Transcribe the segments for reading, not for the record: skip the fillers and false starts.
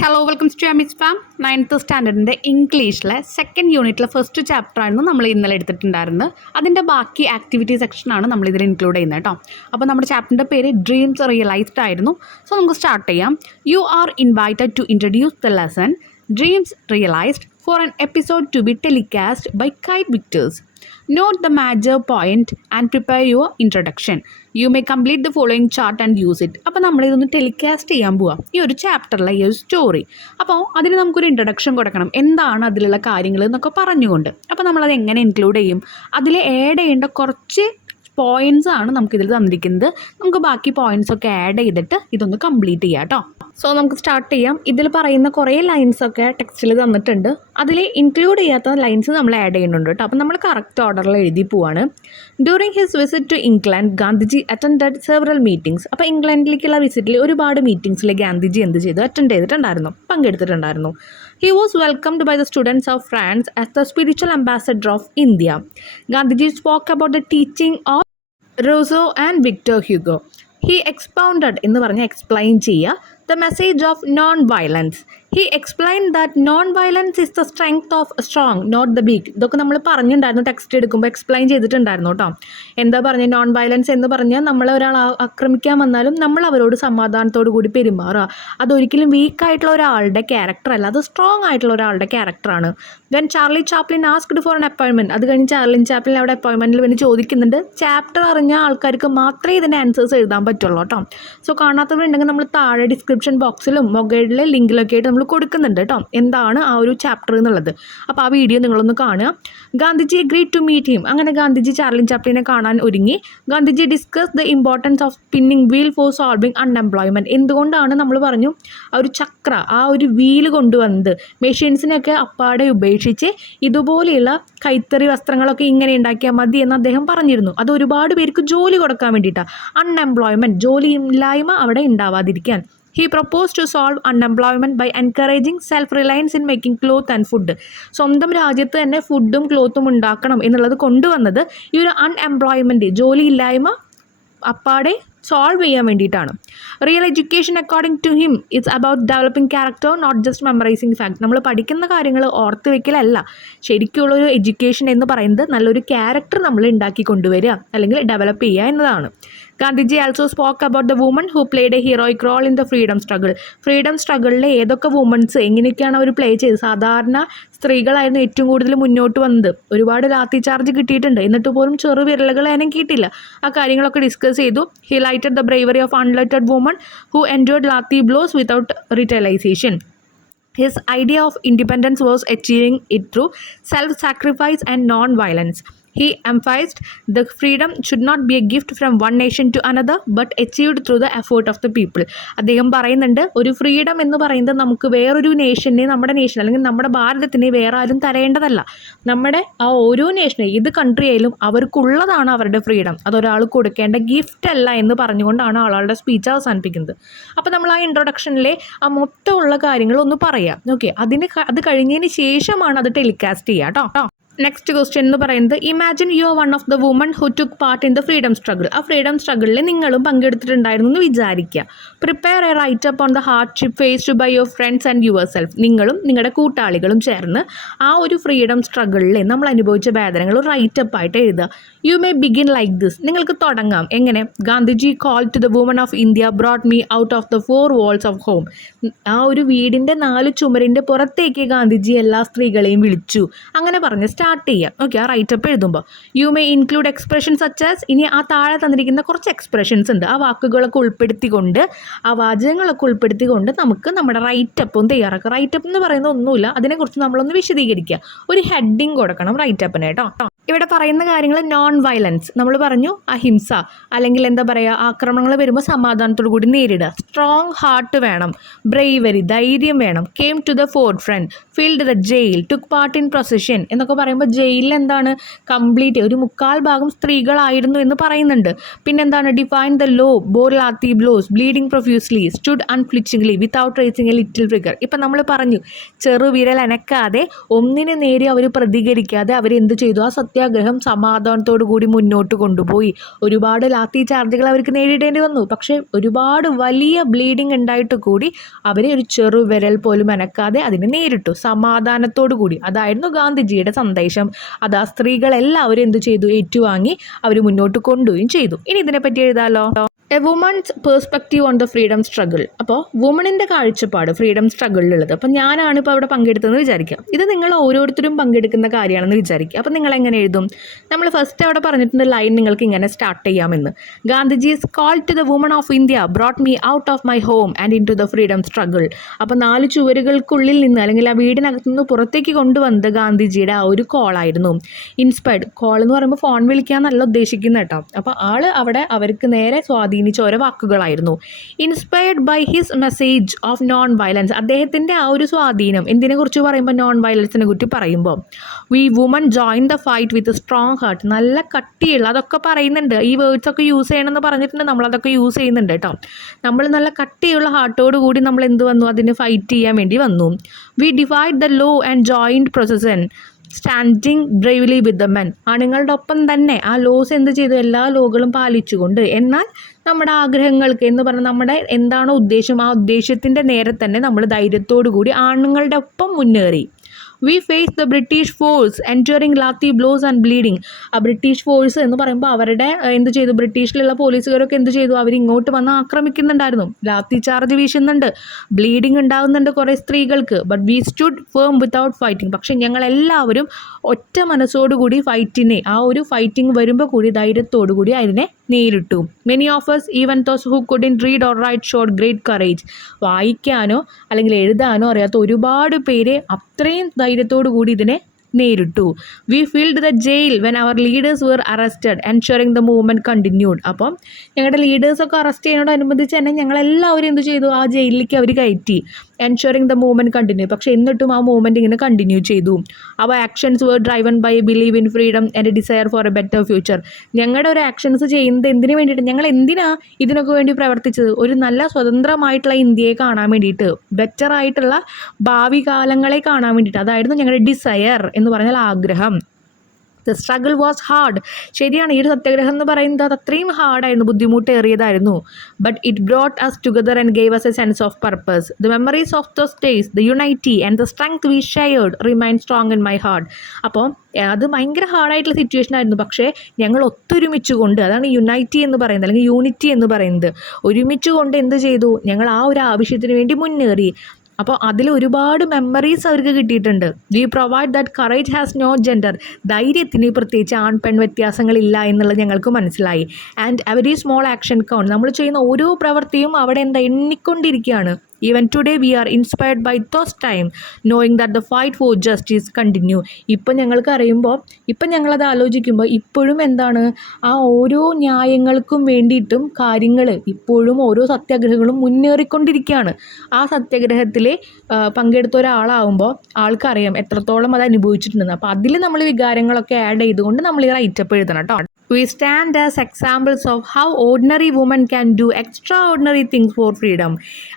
Hello welcome to അമിസ് farm. 9th സ്റ്റാൻഡേർഡിൻ്റെ ഇംഗ്ലീഷിലെ സെക്കൻഡ് യൂണിറ്റിലെ ഫസ്റ്റ് ചാപ്റ്ററായിരുന്നു നമ്മൾ ഇന്നലെ എടുത്തിട്ടുണ്ടായിരുന്നത്. അതിൻ്റെ ബാക്കി ആക്ടിവിറ്റി സെക്ഷനാണ് നമ്മളിതിൽ ഇൻക്ലൂഡ് ചെയ്യുന്നത് കേട്ടോ. അപ്പോൾ നമ്മുടെ ചാപ്റ്ററിൻ്റെ പേര് ഡ്രീംസ് റിയലൈസ്ഡ് ആയിരുന്നു. സോ നമുക്ക് സ്റ്റാർട്ട് ചെയ്യാം. You are invited to introduce the lesson dreams realised for an episode to be telecast by Kite Victors. Note the major point and prepare your introduction. You may complete the following chart and use it. അപ്പോൾ നമ്മളിതൊന്ന് telecast ചെയ്യാൻ പോവാം ഈ ഒരു ചാപ്റ്ററിലെ ഈ ഒരു story. അപ്പോൾ അതിന് നമുക്കൊരു ഇൻട്രൊഡക്ഷൻ കൊടുക്കണം, എന്താണ് അതിലുള്ള കാര്യങ്ങൾ എന്നൊക്കെ പറഞ്ഞുകൊണ്ട്. അപ്പോൾ നമ്മളത് എങ്ങനെ ഇൻക്ലൂഡ് ചെയ്യും? അതിൽ ആഡ് ചെയ്യേണ്ട കുറച്ച് പോയിൻറ്റ്സ് ആണ് നമുക്കിതിൽ തന്നിരിക്കുന്നത്. നമുക്ക് ബാക്കി പോയിൻറ്റ്സ് ഒക്കെ ആഡ് ചെയ്തിട്ട് ഇതൊന്ന് കംപ്ലീറ്റ് ചെയ്യാം കേട്ടോ. സോ നമുക്ക് സ്റ്റാർട്ട് ചെയ്യാം. ഇതിൽ പറയുന്ന കുറേ ലൈൻസൊക്കെ ടെക്സ്റ്റിൽ തന്നിട്ടുണ്ട്. അതിൽ ഇൻക്ലൂഡ് ചെയ്യാത്ത ലൈൻസ് നമ്മൾ ആഡ് ചെയ്യുന്നുണ്ട് കേട്ടോ. അപ്പം നമ്മൾ കറക്റ്റ് ഓർഡറിൽ എഴുതി പോവാണ്. During his visit to England Gandhiji attended several meetings. അപ്പോൾ ഇംഗ്ലണ്ടിലേക്കുള്ള വിസിറ്റിൽ ഒരുപാട് മീറ്റിംഗ്സിൽ ഗാന്ധിജി എന്ത് ചെയ്തു? അറ്റൻഡ് ചെയ്തിട്ടുണ്ടായിരുന്നു, പങ്കെടുത്തിട്ടുണ്ടായിരുന്നു. He was welcomed by the students of France as the spiritual ambassador of India. Gandhiji spoke about the teaching of Rousseau and Victor Hugo. He expounded എന്ന് പറഞ്ഞാൽ explain ചെയ്യുക the message of non-violence. He explained that non-violence is the strength of strong, not the weak. ഇതൊക്കെ നമ്മൾ പറഞ്ഞിട്ടുണ്ടായിരുന്നു, text എടുക്കുമ്പോൾ explain ചെയ്തിട്ടുണ്ടായിരുന്നു കേട്ടോ. എന്താ പറഞ്ഞത്? നോൺ വയലൻസ് എന്ന് പറഞ്ഞാൽ നമ്മൾ ഒരാൾ ആക്രമിക്കാൻ വന്നാലും നമ്മൾ അവരോട് സമാധാനത്തോടു കൂടി പെരുമാറുക. അതൊരിക്കലും വീക്കായിട്ടുള്ള ഒരാളുടെ ക്യാരക്ടർ അല്ല, അത് സ്ട്രോങ് ആയിട്ടുള്ള ഒരാളുടെ ക്യാരക്ടറാണ്. Then Charlie Chaplin asked for an appointment. അത് കഴിഞ്ഞ് ചാർലിൻ ചാപ്ലിൻ അവിടെ അപ്പോയിൻമെൻറ്റിൽ വേണ്ടി ചോദിക്കുന്നുണ്ട്. ചാപ്റ്റർ അറിഞ്ഞ ആൾക്കാർക്ക് മാത്രമേ ഇതിൻ്റെ ആൻസേഴ്സ് എഴുതാൻ പറ്റുള്ളൂ കേട്ടോ. സോ കാണാത്തവരുണ്ടെങ്കിൽ നമ്മൾ താഴെ ഡിസ്ക്രിപ്ഷൻ ബോക്സിലും മൊബൈലിലെ ലിങ്കിലൊക്കെ ആയിട്ട് നമ്മൾ കൊടുക്കുന്നുണ്ട് കേട്ടോ, എന്താണ് ആ ഒരു ചാപ്റ്റർ എന്നുള്ളത്. അപ്പോൾ ആ വീഡിയോ നിങ്ങളൊന്ന് കാണുക. Gandhiji agreed to meet him. അങ്ങനെ ഗാന്ധിജി ചാർലിൻ ചാപ്ലിനെ കാണാൻ ഒരുങ്ങി. Gandhiji discuss the importance of spinning wheel for solving unemployment. എന്തുകൊണ്ടാണ് നമ്മൾ പറഞ്ഞു ആ ഒരു ചക്ര, ആ ഒരു വീല് കൊണ്ടുവന്നത് മെഷീൻസിനെയൊക്കെ അപ്പാടെ ഉപേക്ഷിച്ച് ഇതുപോലെയുള്ള കൈത്തറി വസ്ത്രങ്ങളൊക്കെ ഇങ്ങനെ ഉണ്ടാക്കിയാൽ മതി എന്ന് അദ്ദേഹം പറഞ്ഞിരുന്നു. അത് ഒരുപാട് പേർക്ക് ജോലി കൊടുക്കാൻ വേണ്ടിയിട്ടാണ്. അൺഎംപ്ലോയ്മെൻറ്റ്, ജോലിയില്ലായ്മ അവിടെ ഉണ്ടാവാതിരിക്കാൻ. He proposed to solve unemployment by encouraging self-reliance in making cloth and food. സ്വന്തം രാജ്യത്ത് തന്നെ ഫുഡും ക്ലോത്തും ഉണ്ടാക്കണം എന്നുള്ളത് കൊണ്ടുവന്നത് ഈ ഒരു അൺഎംപ്ലോയ്മെൻറ്റ്, ജോലിയില്ലായ്മ അപ്പാടെ സോൾവ് ചെയ്യാൻ വേണ്ടിയിട്ടാണ്. Real education according to him it's about developing character, not just memorising fact. നമ്മൾ പഠിക്കുന്ന കാര്യങ്ങൾ ഓർത്ത് വെക്കലല്ല, ശരിക്കുള്ളൊരു എഡ്യൂക്കേഷൻ എന്ന് പറയുന്നത് നല്ലൊരു ക്യാരക്ടർ നമ്മൾ ഉണ്ടാക്കി കൊണ്ടുവരിക അല്ലെങ്കിൽ ഡെവലപ്പ് ചെയ്യുക എന്നതാണ്. Gandhiji also spoke about the woman who played a heroic role in the freedom struggle. Freedom സ്ട്രഗിളിലെ ഏതൊക്കെ വുമൻസ് എങ്ങനെയൊക്കെയാണ് അവർ പ്ലേ ചെയ്തത്? സാധാരണ സ്ത്രീകളായിരുന്നു ഏറ്റവും കൂടുതൽ മുന്നോട്ട് വന്നത്. ഒരുപാട് ലാത്തി ചാർജ് കിട്ടിയിട്ടുണ്ട്, എന്നിട്ട് പോലും ചെറു വിരലുകൾ കിട്ടിയില്ല. ആ കാര്യങ്ങളൊക്കെ ഡിസ്കസ് ചെയ്തു. Highlighted the bravery of unlettered women who enjoyed lathi blows without retaliation. His idea of independence was achieving it through self-sacrifice and non-violence. He emphasized the freedom should not be a gift from one nation to another but achieved through the effort of the people. അദ്ദേഹം പറയുന്നുണ്ട്, ഒരു freedom എന്ന് പറയുന്നത് നമുക്ക് വേറൊരു നേഷനെ, നമ്മുടെ nation അല്ലെങ്കിൽ നമ്മുടെ ഭാരതത്തിനെ വേറെ ആരും തരേണ്ടതല്ല. നമ്മുടെ ആ ഓരോ നേഷനെ, ഏത് കൺട്രി ആയാലും അവർക്കുള്ളതാണ് അവരുടെ ഫ്രീഡം, അതൊരാൾ കൊടുക്കേണ്ട ഗിഫ്റ്റ് അല്ല എന്ന് പറഞ്ഞുകൊണ്ടാണ് ആളുടെ സ്പീച്ച് അവസാനിപ്പിക്കുന്നത്. അപ്പോൾ നമ്മൾ ആ ഇൻട്രൊഡക്ഷനിലെ ആ മൊത്തമുള്ള കാര്യങ്ങൾ ഒന്ന് പറയാം. ഓക്കെ, അത് കഴിഞ്ഞതിന് ശേഷമാണ് അത് ടെലികാസ്റ്റ് ചെയ്യുക കേട്ടോ. നെക്സ്റ്റ് ക്വസ്റ്റ്യൻ എന്ന് പറയുന്നത്, imagine you are one of the woman who took part in the freedom struggle. ആ ഫ്രീഡം സ്ട്രഗിളിൽ നിങ്ങളും പങ്കെടുത്തിട്ടുണ്ടായിരുന്നു എന്ന് വിചാരിക്കുക. Prepare a write up on the hardship faced by your friends and your സെൽഫ്. നിങ്ങളും നിങ്ങളുടെ കൂട്ടാളികളും ചേർന്ന് ആ ഒരു ഫ്രീഡം സ്ട്രഗിളിൽ നമ്മൾ അനുഭവിച്ച വേദനകൾ റൈറ്റപ്പ് ആയിട്ട് എഴുതുക. You may begin like this. നിങ്ങൾക്ക് തുടങ്ങാം എങ്ങനെ? Gandhiji call to the woman of India brought me out of the 4 walls of home. ആ ഒരു വീടിൻ്റെ 4 ചുമരിൻ്റെ പുറത്തേക്ക് ഗാന്ധിജി എല്ലാ സ്ത്രീകളെയും വിളിച്ചു. അങ്ങനെ പറഞ്ഞ് സ്റ്റാർട്ട് ചെയ്യാം. ഓക്കെ, ആ റൈറ്റപ്പ് എഴുതുമ്പോൾ you may include expression such as. ഇനി ആ താഴെ തന്നിരിക്കുന്ന കുറച്ച് എക്സ്പ്രഷൻസ് ഉണ്ട്, ആ വാക്കുകളൊക്കെ ഉൾപ്പെടുത്തിക്കൊണ്ട്, ആ വാചകങ്ങളൊക്കെ ഉൾപ്പെടുത്തിക്കൊണ്ട് നമുക്ക് നമ്മുടെ റൈറ്റപ്പും തയ്യാറാക്കാം. റൈറ്റപ്പ് എന്ന് പറയുന്നത് ഒന്നുമില്ല, അതിനെക്കുറിച്ച് നമ്മളൊന്ന് വിശദീകരിക്കുക. ഒരു ഹെഡിങ് കൊടുക്കണം റൈറ്റപ്പിന് കേട്ടോ. ഇവിടെ പറയുന്ന കാര്യങ്ങൾ നോൺ വയലൻസ്, നമ്മൾ പറഞ്ഞു അഹിംസ, അല്ലെങ്കിൽ എന്താ പറയുക, ആക്രമണങ്ങൾ വരുമ്പോൾ സമാധാനത്തോടു കൂടി നേരിടുക. സ്ട്രോങ് ഹാർട്ട് വേണം, ബ്രേവറി, ധൈര്യം വേണം. Came to the forefront, filled the jail, took part in procession എന്നൊക്കെ പറയുമ്പോൾ ജയിലിൽ എന്താണ് കംപ്ലീറ്റ് ഒരു 3/4 ഭാഗം സ്ത്രീകളായിരുന്നു എന്ന് പറയുന്നുണ്ട്. പിന്നെന്താണ്, define the law, bore lathi blows, bleeding profusely, stood unflinchingly without raising a little trigger. ഇപ്പം നമ്മൾ പറഞ്ഞു ചെറുവിരൽ അനക്കാതെ ഒന്നിനു നേരെ അവർ പ്രതികരിക്കാതെ അവരെന്ത് ചെയ്തു? ആ സത്യാഗ്രഹം സമാധാനത്തോടു കൂടി മുന്നോട്ട് കൊണ്ടുപോയി. ഒരുപാട് ലാത്തി ചാർജുകൾ അവർക്ക് നേരിടേണ്ടി വന്നു. പക്ഷേ ഒരുപാട് വലിയ ബ്ലീഡിങ് ഉണ്ടായിട്ട് കൂടി അവർ ഒരു ചെറു വിരൽ പോലും അനക്കാതെ അതിനെ നേരിട്ടു സമാധാനത്തോടു കൂടി. അതായിരുന്നു ഗാന്ധിജിയുടെ സന്ദേശം. അത് ആ സ്ത്രീകളെല്ലാവരും എന്ത് ചെയ്തു, ഏറ്റുവാങ്ങി അവർ മുന്നോട്ട് കൊണ്ടുപോവുകയും ചെയ്തു. ഇനി ഇതിനെപ്പറ്റി എഴുതാലോ. A woman's perspective on the freedom struggle. അപ്പോൾ വുമണിൻ്റെ കാഴ്ചപ്പാട് ഫ്രീഡം സ്ട്രഗിളിലുള്ളത്. അപ്പോൾ ഞാനാണ് ഇപ്പോൾ അവിടെ പങ്കെടുത്തതെന്ന് വിചാരിക്കാം. ഇത് നിങ്ങൾ ഓരോരുത്തരും പങ്കെടുക്കുന്ന കാര്യമാണെന്ന് വിചാരിക്കുക. അപ്പോൾ നിങ്ങൾ എങ്ങനെ എഴുതും? നമ്മൾ ഫസ്റ്റ് അവിടെ പറഞ്ഞിട്ടുണ്ട് ലൈൻ നിങ്ങൾക്ക് ഇങ്ങനെ സ്റ്റാർട്ട് ചെയ്യാമെന്ന്. Gandhiji's call to the woman of India brought me out of my home and into the freedom struggle. അപ്പോൾ 4 ചുവരുകൾക്കുള്ളിൽ നിന്ന് അല്ലെങ്കിൽ ആ വീടിനകത്ത് നിന്ന് പുറത്തേക്ക് കൊണ്ടുവന്നത് ഗാന്ധിജിയുടെ ആ ഒരു കോളായിരുന്നു. ഇൻസ്പയർഡ് കോൾ എന്ന് പറയുമ്പോൾ ഫോൺ വിളിക്കാന്നല്ല ഉദ്ദേശിക്കുന്നത് കേട്ടോ. അപ്പോൾ ആൾ അവിടെ അവർക്ക് നേരെ സ്വാധീനിച്ച ഓരോ വാക്കുകളായിരുന്നു. Inspired by his message of non violence. അദ്ദേഹത്തിൻ്റെ ആ ഒരു സ്വാധീനം എന്തിനെ കുറിച്ച് പറയുമ്പോൾ നോൺ വയലൻസിനെ കുറിച്ച് പറയുമ്പോൾ we woman join the fight with strong heart. നല്ല കട്ടിയുള്ള അതൊക്കെ പറയുന്നുണ്ട്. ഈ വേർഡ്സ് ഒക്കെ യൂസ് ചെയ്യണമെന്ന് പറഞ്ഞിട്ടുണ്ട്. നമ്മളതൊക്കെ യൂസ് ചെയ്യുന്നുണ്ട് കേട്ടോ. നമ്മൾ നല്ല കട്ടിയുള്ള ഹാർട്ടോട് കൂടി നമ്മൾ എന്ത് വന്നു, അതിന് ഫൈറ്റ് ചെയ്യാൻ വേണ്ടി വന്നു. We divide the law and joined procession standing bravely with the men. ആണുങ്ങളുടെ ഒപ്പം തന്നെ ആ ലോസ് എന്ത് ചെയ്തു, എല്ലാ ലോകളും പാലിച്ചുകൊണ്ട്, എന്നാൽ നമ്മുടെ ആഗ്രഹങ്ങൾക്ക് എന്ന് പറഞ്ഞാൽ നമ്മുടെ എന്താണോ ഉദ്ദേശം ആ ഉദ്ദേശത്തിൻ്റെ നേരെ തന്നെ നമ്മൾ ധൈര്യത്തോടു കൂടി ആണുങ്ങളുടെ ഒപ്പം മുന്നേറി. We face the British force enduring lathi blows and bleeding. ആ ബ്രിട്ടീഷ് ഫോഴ്സ് എന്ന് പറയുമ്പോൾ അവരുടെ എന്ത് ചെയ്തു, ബ്രിട്ടീഷിലുള്ള പോലീസുകാരൊക്കെ എന്ത് ചെയ്തു, അവരിങ്ങോട്ട് വന്ന് ആക്രമിക്കുന്നുണ്ടായിരുന്നു. ലാത്തി ചാർജ് വീശുന്നുണ്ട്, ബ്ലീഡിങ് ഉണ്ടാകുന്നുണ്ട് കുറേ സ്ത്രീകൾക്ക്. But we stood firm without fighting. പക്ഷേ ഞങ്ങളെല്ലാവരും ഒറ്റ മനസ്സോടുകൂടി ഫൈറ്റിനെ, ആ ഒരു ഫൈറ്റിംഗ് വരുമ്പോൾ കൂടി ധൈര്യത്തോടു കൂടി അതിനെ നേരിട്ടു. Many of us even those who couldn't read or write showed great courage. വായിക്കാനോ അല്ലെങ്കിൽ എഴുതാനോ അറിയാത്ത ഒരുപാട് പേര് അത്രയും ധൈര്യത്തോടു കൂടി ഇതിനെ നേരിട്ടു. We filled the jail when our leaders were arrested ensuring the movement continued. അപ്പം ഞങ്ങളുടെ ലീഡേഴ്സൊക്കെ അറസ്റ്റ് ചെയ്യുന്നതോടനുബന്ധിച്ച് തന്നെ ഞങ്ങളെല്ലാവരും എന്ത് ചെയ്തു, ആ ജയിലിലേക്ക് അവർ കയറ്റി. Ensuring the movement continue. പക്ഷേ എന്നിട്ടും ആ മൂവ്മെൻറ്റ് ഇങ്ങനെ കണ്ടിന്യൂ ചെയ്തു. Our actions were driven by believe in freedom and desire for a better future. ഞങ്ങളുടെ ഒരു ആക്ഷൻസ് ചെയ്യുന്നത് എന്തിനു വേണ്ടിയിട്ട്, ഞങ്ങൾ എന്തിനാ ഇതിനൊക്കെ വേണ്ടി പ്രവർത്തിച്ചത്? ഒരു നല്ല സ്വതന്ത്രമായിട്ടുള്ള ഇന്ത്യയെ കാണാൻ വേണ്ടിയിട്ട്, ബെറ്റർ ആയിട്ടുള്ള ഭാവി കാലങ്ങളെ കാണാൻ വേണ്ടിയിട്ട്. അതായിരുന്നു ഞങ്ങളുടെ ഡിസയർ എന്ന് പറഞ്ഞാൽ ആഗ്രഹം. The struggle was hard. ശരിയാണ്, ഈ ഒരു സത്യാഗ്രഹം എന്ന് പറയുന്നത് അത് അത്രയും ഹാർഡായിരുന്നു, ബുദ്ധിമുട്ടേറിയതായിരുന്നു. But it brought us together and gave us a sense of purpose. The memories of those days, the unity and the strength we shared remain strong in my heart. അപ്പോൾ അത് ഭയങ്കര ഹാർഡായിട്ടുള്ള സിറ്റുവേഷൻ ആയിരുന്നു. പക്ഷേ ഞങ്ങൾ ഒത്തൊരുമിച്ചുകൊണ്ട്, അതാണ് യുണൈറ്റി എന്ന് പറയുന്നത് അല്ലെങ്കിൽ യൂണിറ്റി എന്ന് പറയുന്നത്, ഒരുമിച്ചുകൊണ്ട് എന്ത് ചെയ്തു, ഞങ്ങൾ ആ ഒരു ആവശ്യത്തിന് വേണ്ടി മുന്നേറി. അപ്പോൾ അതിൽ ഒരുപാട് മെമ്മറീസ് അവർക്ക് കിട്ടിയിട്ടുണ്ട്. We provide that courage has no gender. ധൈര്യത്തിന് പ്രത്യേകിച്ച് ആൺ പെൺ വ്യത്യാസങ്ങളില്ല എന്നുള്ളത് ഞങ്ങൾക്ക് മനസ്സിലായി. And a very small action count. നമ്മൾ ചെയ്യുന്ന ഓരോ പ്രവൃത്തിയും അവിടെ എന്താ എണ്ണിക്കൊണ്ടിരിക്കുകയാണ്. Even today we are inspired by those time knowing that the fight for justice continue. ഇപ്പം ഞങ്ങൾക്ക് അറിയുമ്പോൾ, ഇപ്പം ഞങ്ങളത് ആലോചിക്കുമ്പോൾ ഇപ്പോഴും എന്താണ്, ആ ഓരോ ന്യായങ്ങൾക്കും വേണ്ടിയിട്ടും കാര്യങ്ങൾ ഇപ്പോഴും ഓരോ സത്യാഗ്രഹങ്ങളും മുന്നേറിക്കൊണ്ടിരിക്കുകയാണ്. ആ സത്യാഗ്രഹത്തിൽ പങ്കെടുത്ത ഒരാളാവുമ്പോൾ ആൾക്കറിയാം എത്രത്തോളം അത് അനുഭവിച്ചിട്ടുണ്ടെന്ന്. അപ്പോൾ അതിൽ നമ്മൾ വികാരങ്ങളൊക്കെ ആഡ് ചെയ്തുകൊണ്ട് നമ്മൾ ഈ റൈറ്റപ്പ് എഴുതണം കേട്ടോ. We stand as examples of how ordinary women can do extraordinary things for freedom.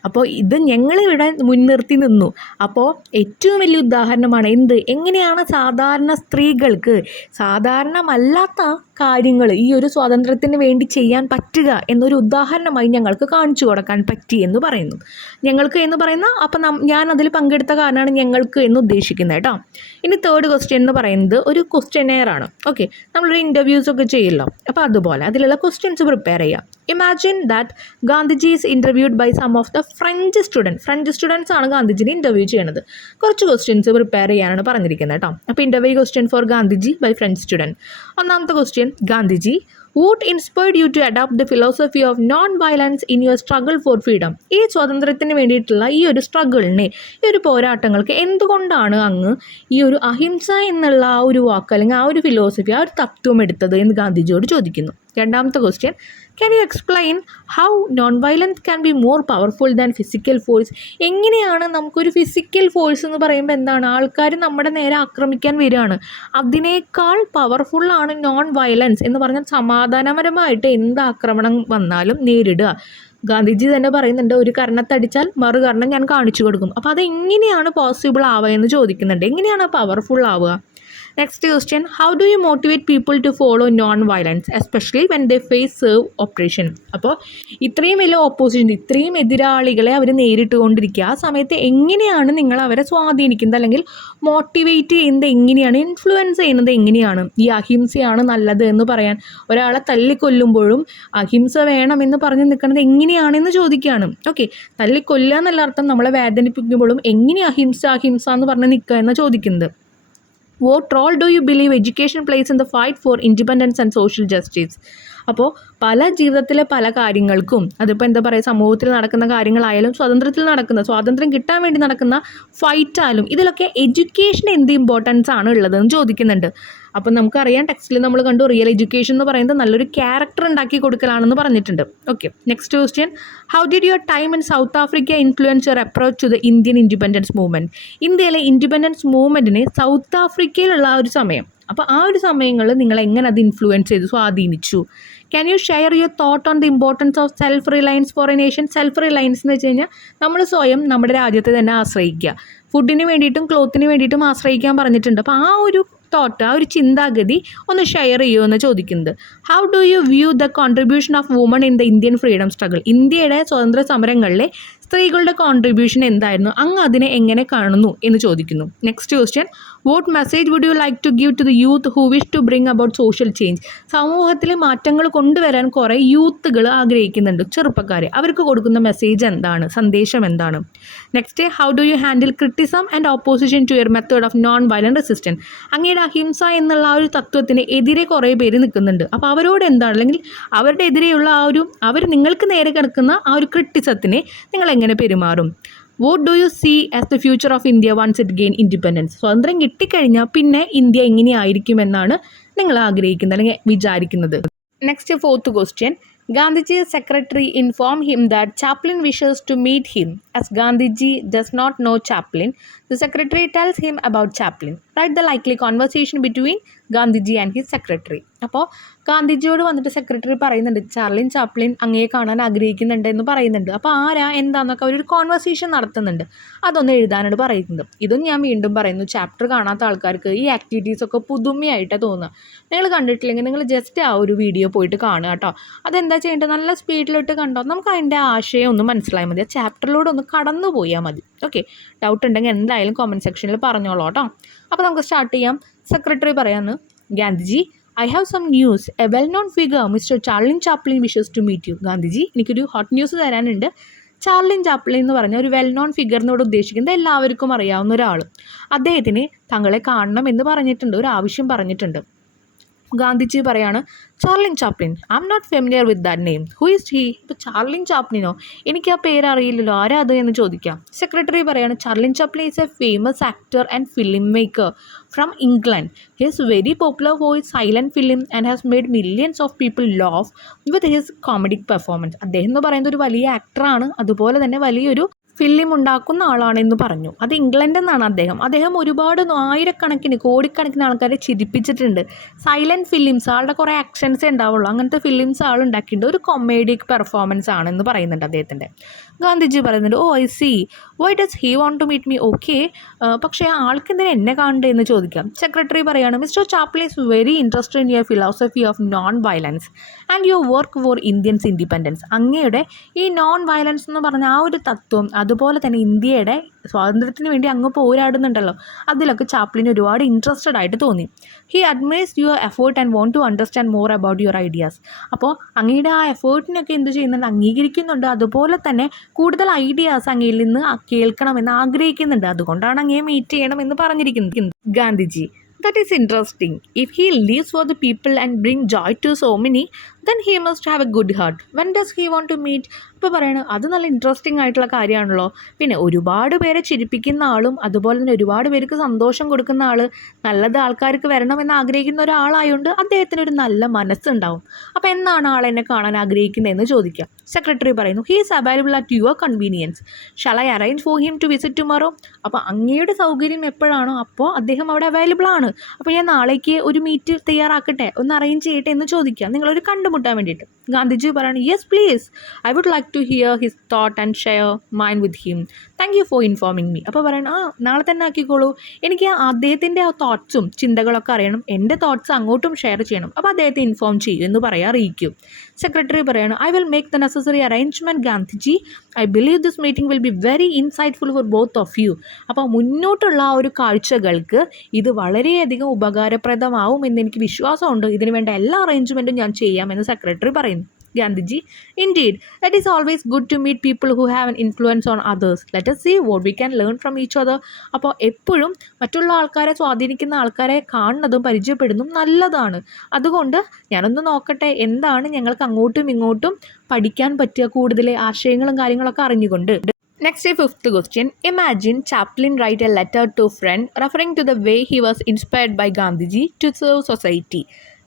അപ്പോൾ ഇത് ഞങ്ങളിവിടെ മുൻനിർത്തി നിന്നു. അപ്പോൾ ഏറ്റവും വലിയ ഉദാഹരണമാണ് എങ്ങനെയാണ് സാധാരണ സ്ത്രീകൾക്ക് സാധാരണമല്ലാത്ത കാര്യങ്ങൾ ഈ ഒരു സ്വാതന്ത്ര്യത്തിന് വേണ്ടി ചെയ്യാൻ പറ്റുക എന്നൊരു ഉദാഹരണമായി ഞങ്ങൾക്ക് കാണിച്ചു കൊടുക്കാൻ പറ്റി എന്ന് പറയുന്നു. ഞങ്ങൾക്ക് എന്ന് പറയുന്ന അപ്പം ഞാൻ അതിൽ പങ്കെടുത്ത കാരണമാണ് ഞങ്ങൾക്ക് എന്ന് ഉദ്ദേശിക്കുന്നത് കേട്ടോ. ഇനി തേർഡ് ക്വസ്റ്റ്യൻ എന്ന് പറയുന്നത് ഒരു ക്വസ്റ്റ്യനെയറാണ്. ഓക്കെ, നമ്മളൊരു ഇൻ്റർവ്യൂസൊക്കെ ചെയ്യല്ലോ. അപ്പോൾ അതുപോലെ അതിലുള്ള ക്വസ്റ്റ്യൻസ് പ്രിപ്പയർ ചെയ്യാം. Imagine that Gandhiji is interviewed by some of the French students ആണ് ഗാന്ധിജിനെ ഇൻ്റർവ്യൂ ചെയ്യണത്. കുറച്ച് ക്വസ്റ്റ്യൻസ് പ്രിപ്പയർ ചെയ്യാനാണ് പറഞ്ഞിരിക്കുന്നത് കേട്ടോ. അപ്പോൾ interview question for Gandhiji by French student. ഒന്നാമത്തെ question, Gandhiji what inspired you to adopt the philosophy of non-violence in your struggle for freedom? ഈ സ്വാതന്ത്ര്യത്തിന് വേണ്ടിയിട്ടുള്ള ഈ ഒരു സ്ട്രഗിളിനെ, ഈ ഒരു പോരാട്ടങ്ങൾക്ക് എന്തുകൊണ്ടാണ് അങ്ങ് ഈ ഒരു അഹിംസ എന്നുള്ള ആ ഒരു വാക്ക് അല്ലെങ്കിൽ ആ ഒരു ഫിലോസഫി, ആ ഒരു തത്വം എടുത്തത് എന്ന് ഗാന്ധിജിയോട് ചോദിക്കുന്നു. രണ്ടാമത്തെ question, can you explain how non violence can be more powerful than physical force? എങ്ങനെയാണ് നമുക്കൊരു ഫിസിക്കൽ ഫോഴ്സ് എന്ന് പറയുമ്പോൾ എന്താണ്, ആൾക്കാർ നമ്മുടെ നേരെ ആക്രമിക്കാൻ വരികയാണ്, അതിനേക്കാൾ പവർഫുള്ളാണ് നോൺ വയലൻസ് എന്ന് പറഞ്ഞാൽ സമാധാനപരമായിട്ട് എന്ത് ആക്രമണം വന്നാലും നേരിടുക. ഗാന്ധിജി തന്നെ പറയുന്നുണ്ട്, ഒരു കർണത്തടിച്ചാൽ മറു കർണം ഞാൻ കാണിച്ചു കൊടുക്കും. അപ്പോൾ അതെങ്ങനെയാണ് പോസിബിൾ ആവുക എന്ന് ചോദിക്കുന്നുണ്ട്. എങ്ങനെയാണ് പവർഫുൾ ആവുക? Next question, how do you motivate people to follow non violence especially when they face severe oppression? അപ്പോൾ ഇത്രയും വലിയ ഓപ്പോസിഷൻ, ഇത്രയും എതിരാളികളെ അവർ നേരിട്ട് കൊണ്ടിരിക്കുക, ആ സമയത്ത് എങ്ങനെയാണ് നിങ്ങൾ അവരെ സ്വാധീനിക്കുന്നത് അല്ലെങ്കിൽ മോട്ടിവേറ്റ് ചെയ്യുന്നത്, എങ്ങനെയാണ് ഇൻഫ്ലുവൻസ് ചെയ്യുന്നത്, എങ്ങനെയാണ് ഈ അഹിംസയാണ് നല്ലത് എന്ന് പറയാൻ ഒരാളെ തല്ലിക്കൊല്ലുമ്പോഴും അഹിംസ വേണമെന്ന് പറഞ്ഞ് നിൽക്കുന്നത് എങ്ങനെയാണെന്ന് ചോദിക്കുകയാണ്. ഓക്കെ, തല്ലിക്കൊല്ലുക എന്നുള്ള അർത്ഥം നമ്മളെ വേദനിപ്പിക്കുമ്പോഴും എങ്ങനെ അഹിംസ അഹിംസ എന്ന് പറഞ്ഞ് നിൽക്കുക എന്ന് ചോദിക്കുന്നത്. What role do you believe education plays in the fight for independence and social justice? അപ്പോൾ പല ജീവിതത്തിലെ പല കാര്യങ്ങൾക്കും, അതിപ്പോൾ എന്താ പറയുക, സമൂഹത്തിൽ നടക്കുന്ന കാര്യങ്ങളായാലും സ്വാതന്ത്ര്യം കിട്ടാൻ വേണ്ടി നടക്കുന്ന ഫൈറ്റായാലും ഇതിലൊക്കെ എഡ്യൂക്കേഷൻ എന്ത് ഇമ്പോർട്ടൻസ് ആണ് ഉള്ളതെന്ന് ചോദിക്കുന്നുണ്ട്. അപ്പം നമുക്കറിയാം, ടെക്സ്റ്റിൽ നമ്മൾ കണ്ടു റിയൽ എഡ്യൂക്കേഷൻ എന്ന് പറയുന്നത് നല്ലൊരു ക്യാരക്ടർ ഉണ്ടാക്കി കൊടുക്കലാണെന്ന് പറഞ്ഞിട്ടുണ്ട്. Okay, next question, how did your time in South Africa influence your approach to the Indian independence movement? ഇന്ത്യയിലെ ഇൻഡിപെൻഡൻസ് മൂവ്മെൻറ്റിനെ സൗത്ത് ആഫ്രിക്കയിലുള്ള ആ ഒരു സമയം, അപ്പോൾ ആ ഒരു സമയങ്ങളിൽ നിങ്ങൾ എങ്ങനെ അത് ഇൻഫ്ലുവൻസ് ചെയ്തു, സ്വാധീനിച്ചു? Can you share your thought on the importance of self reliance for a nation? Self reliance എന്ന് വെച്ച് കഴിഞ്ഞാൽ നമ്മൾ സ്വയം നമ്മുടെ രാജ്യത്തെ തന്നെ ആശ്രയിക്കുക, ഫുഡിന് വേണ്ടിയിട്ടും ക്ലോത്തിന് വേണ്ടിയിട്ടും ആശ്രയിക്കാൻ പറഞ്ഞിട്ടുണ്ട്. അപ്പോൾ ആ ഒരു തോട്ട്, ആ ഒരു ചിന്താഗതി ഒന്ന് ഷെയർ ചെയ്യുമെന്ന് ചോദിക്കുന്നത്. How do U view the contribution of woman in the Indian freedom struggle? ഇന്ത്യയുടെ സ്വതന്ത്ര സമരങ്ങളിലെ സ്ത്രീകളുടെ കോൺട്രിബ്യൂഷൻ എന്തായിരുന്നു, അങ്ങ് അതിനെ എങ്ങനെ കാണുന്നു എന്ന് ചോദിക്കുന്നു. Next question, what message would you like to give to the youth who wish to bring about social change? സമൂഹത്തിൽ മാറ്റങ്ങൾ കൊണ്ടുവരാൻ കുറേ യൂത്തുകൾ ആഗ്രഹിക്കുന്നുണ്ട്, ചെറുപ്പക്കാരെ, അവർക്ക് കൊടുക്കുന്ന മെസ്സേജ് എന്താണ്, സന്ദേശം എന്താണ്? Next, how do you handle criticism and opposition to your method of non violent resistance? അങ്ങയുടെ അഹിംസ എന്നുള്ള ആ ഒരു തത്വത്തിന് എതിരെ കുറേ പേര് നിൽക്കുന്നുണ്ട്. അപ്പോൾ അവരോട് എന്താണ്, അല്ലെങ്കിൽ അവരുടെ എതിരെയുള്ള ആ ഒരു, അവർ നിങ്ങൾക്ക് നേരെ കിടക്കുന്ന ആ ഒരു ക്രിറ്റിസത്തിനെ നിങ്ങൾ എങ്ങനെ പെരുമാറും? What do you see as the future of India once it gain independence? സ്വതന്ത്രം കിട്ടിക്കഴിഞ്ഞാൽ പിന്നെ ഇന്ത്യ എങ്ങനെയായിരിക്കുമെന്നാണ് നിങ്ങൾ ആഗ്രഹിക്കുന്നത് അല്ലെങ്കിൽ വിചാരിക്കുന്നത്? Next, fourth question, Gandhiji's secretary informed him that Chaplin wishes to meet him. As Gandhiji does not know Chaplin, the secretary tells him about Chaplin. Write the likely conversation between Gandhiji and his secretary. അപ്പോൾ ഗാന്ധിജിയോട് വന്നിട്ട് secretary പറയുന്നുണ്ട്, ചാർലിൻ Chaplin അങ്ങയെ കാണാൻ ആഗ്രഹിക്കുന്നുണ്ട് എന്ന് പറയുന്നുണ്ട്. അപ്പോൾ ആരാ എന്താണെന്നൊക്കെ അവരൊരു കോൺവെർസേഷൻ നടത്തുന്നുണ്ട്, അതൊന്ന് എഴുതാനായിട്ട് പറയുന്നുണ്ട്. ഇതും ഞാൻ വീണ്ടും പറയുന്നു, ചാപ്റ്റർ കാണാത്ത ആൾക്കാർക്ക് ഈ ആക്ടിവിറ്റീസൊക്കെ പുതുമയായിട്ടാണ് തോന്നുക. നിങ്ങൾ കണ്ടിട്ടില്ലെങ്കിൽ നിങ്ങൾ ജസ്റ്റ് ആ ഒരു വീഡിയോ പോയിട്ട് കാണുക കേട്ടോ. അതെന്താ ചെയ്യേണ്ടത്, നല്ല സ്പീഡിലിട്ട് കണ്ടോ, നമുക്ക് അതിൻ്റെ ആശയം ഒന്ന് മനസ്സിലായാൽ മതി, ആ ചാപ്റ്ററിലൂടെ ഒന്ന് കടന്നു പോയാൽ മതി. ഓക്കെ, ഡൗട്ട് ഉണ്ടെങ്കിൽ എന്തായാലും കമൻറ്റ് സെക്ഷനിൽ പറഞ്ഞോളൂ കേട്ടോ. അപ്പോൾ നമുക്ക് സ്റ്റാർട്ട് ചെയ്യാം. സെക്രട്ടറി പറയാന്ന്, Gandhiji, I have some news. A well-known figure, Mr. Charlin Chaplin wishes to meet you. Gandhiji, എനിക്കൊരു ഹോട്ട് ന്യൂസ് തരാനുണ്ട്. ചാർലിൻ ചാപ്ലിൻ എന്ന് പറഞ്ഞ ഒരു വെൽ നോൺ ഫിഗറിനോട് ഉദ്ദേശിക്കുന്നത് എല്ലാവർക്കും അറിയാവുന്ന ഒരാൾ, അദ്ദേഹത്തിന് തങ്ങളെ കാണണം എന്ന് പറഞ്ഞിട്ടുണ്ട്, ഒരു ആവശ്യം പറഞ്ഞിട്ടുണ്ട്. ഗാന്ധിജി പറയാണ്, Charlie Chaplin, I am not familiar with that name, who is he? ഇപ്പോൾ ചാർലിൻ ചാപ്ലിനോ, എനിക്ക് ആ പേര് അറിയില്ലല്ലോ, ആരാ അത് എന്ന് ചോദിക്കാം. സെക്രട്ടറി പറയാണ്, Charlie Chaplin is a famous actor and film maker from England. He is very popular for his silent film and has made millions of people laugh with his comedic performance. അദ്ദേഹം എന്ന് പറയുന്നത് ഒരു വലിയ ആക്ടറാണ്, അതുപോലെ തന്നെ വലിയൊരു ഫിലിം ഉണ്ടാക്കുന്ന ആളാണെന്ന് പറഞ്ഞു. അത് ഇംഗ്ലണ്ടിൽ നിന്നാണ് അദ്ദേഹം ഒരുപാട് ആയിരക്കണക്കിന് കോടിക്കണക്കിന് ആൾക്കാരെ ചിരിപ്പിച്ചിട്ടുണ്ട്. സൈലൻറ്റ് ഫിലിംസ്, ആളുടെ കുറേ ആക്ഷൻസേ ഉണ്ടാവുള്ളൂ, അങ്ങനത്തെ ഫിലിംസ് ആൾ ഉണ്ടാക്കിയിട്ടുണ്ട്, ഒരു കൊമേഡിക് പെർഫോമൻസ് ആണെന്ന് പറയുന്നുണ്ട് അദ്ദേഹത്തിൻ്റെ. ഗാന്ധിജി പറയുന്നുണ്ട്, oh I see, why does he want to meet me? Okay, പക്ഷേ ആൾക്ക് എന്തിനാ എന്നെ കാണണ്ടേ എന്ന് ചോദിക്കാം. സെക്രട്ടറി പറയാണ്, mister Chaplin is very interested in your philosophy of non violence and your work for Indians independence. അങ്ങയുടെ ഈ നോൺ വയലൻസ് എന്ന് പറഞ്ഞ ആ ഒരു തത്വം, അതുപോലെ തന്നെ ഇന്ത്യയുടെ സ്വാതന്ത്ര്യത്തിന് വേണ്ടി അങ്ങ് പോരാടുന്നുണ്ടല്ലോ, അതിലൊക്കെ ചാപ്ലിന് ഒരുപാട് ഇൻട്രസ്റ്റഡ് ആയിട്ട് തോന്നി. He admires your effort and want to understand more about your ideas. അപ്പോൾ അങ്ങയുടെ ആ എഫേർട്ടിനൊക്കെ എന്ത് ചെയ്യുന്നുണ്ട്, അംഗീകരിക്കുന്നുണ്ട്, അതുപോലെ തന്നെ കൂടുതൽ ഐഡിയാസ് അങ്ങയിൽ നിന്ന് കേൾക്കണമെന്ന് ആഗ്രഹിക്കുന്നുണ്ട്, അതുകൊണ്ടാണ് അങ്ങയെ മീറ്റ് ചെയ്യണമെന്ന് പറഞ്ഞിരിക്കുന്നത്. Gandhiji, that is interesting. If he lives for the people and bring joy to so many, then he must have a good heart. When does he want to meet? ഇപ്പോൾ പറയണത് അത് നല്ല ഇൻട്രസ്റ്റിംഗ് ആയിട്ടുള്ള കാര്യമാണല്ലോ. പിന്നെ ഒരുപാട് പേരെ ചിരിപ്പിക്കുന്ന ആളും അതുപോലെ തന്നെ ഒരുപാട് പേർക്ക് സന്തോഷം കൊടുക്കുന്ന ആൾ, നല്ലത് ആൾക്കാർക്ക് വരണമെന്ന് ആഗ്രഹിക്കുന്ന ഒരാളായതുകൊണ്ട് അദ്ദേഹത്തിന് ഒരു നല്ല മനസ്സുണ്ടാവും. അപ്പോൾ എന്നാണ് ആൾ എന്നെ കാണാൻ ആഗ്രഹിക്കുന്നതെന്ന് ചോദിക്കാം. സെക്രട്ടറി പറയുന്നു, he is available at your convenience. Shall I arrange for him to visit tomorrow? അപ്പോൾ അങ്ങയുടെ സൗകര്യം എപ്പോഴാണോ അപ്പോൾ അദ്ദേഹം അവിടെ അവൈലബിൾ ആണ്. അപ്പോൾ ഞാൻ നാളേക്ക് ഒരു മീറ്റ് തയ്യാറാക്കട്ടെ, ഒന്ന് അറേഞ്ച് ചെയ്യട്ടെ എന്ന് ചോദിക്കാം, നിങ്ങളൊരു കണ്ടുമുട്ടാൻ വേണ്ടിയിട്ട്. ഗാന്ധിജി പറയാണ്, yes please, I would like to hear his thought and share mine with him. Thank you for informing me. അപ്പോൾ പറയണം, നാളെ തന്നെ ആക്കിക്കോളൂ, എനിക്ക് അദ്ദേഹത്തിൻ്റെ ആ തോട്ട്സും ചിന്തകളൊക്കെ അറിയണം, എൻ്റെ തോട്ട്സ് അങ്ങോട്ടും ഷെയർ ചെയ്യണം, അപ്പോൾ അദ്ദേഹത്തെ ഇൻഫോം ചെയ്യൂ എന്ന് പറയാൻ അറിയിക്കും. സെക്രട്ടറി പറയണം, I will make the necessary arrangement Gandhiji. I believe this meeting will be very insightful for both of you. അപ്പോൾ മുന്നോട്ടുള്ള ആ ഒരു കാഴ്ചകൾക്ക് ഇത് വളരെയധികം ഉപകാരപ്രദമാവും എന്ന് എനിക്ക് വിശ്വാസമുണ്ട്. ഇതിനു വേണ്ട എല്ലാ അറേഞ്ച്മെൻറ്റും ഞാൻ ചെയ്യാമെന്ന് സെക്രട്ടറി പറയുന്നു. Gandhiji, indeed, it is always good to meet people who have an influence on others. Let us see what we can learn from each other. അപ്പോൾ എപ്പോഴും മറ്റുള്ള ആൾക്കാരെ സ്വാധീനിക്കുന്ന ആൾക്കാരെ കാണുന്നതും പരിചയപ്പെടുന്നതും നല്ലതാണ്. അതുകൊണ്ട് ഞാനൊന്ന് നോക്കട്ടെ എന്താണ് ഞങ്ങൾക്ക് അങ്ങോട്ടും ഇങ്ങോട്ടും പഠിക്കാൻ പറ്റിയ കൂടുതൽ ആശയങ്ങളും കാര്യങ്ങളൊക്കെ അറിഞ്ഞുകൊണ്ട്. Next, fifth question. Imagine Chaplin write a letter to a friend referring to the way he was inspired by Gandhiji to serve society.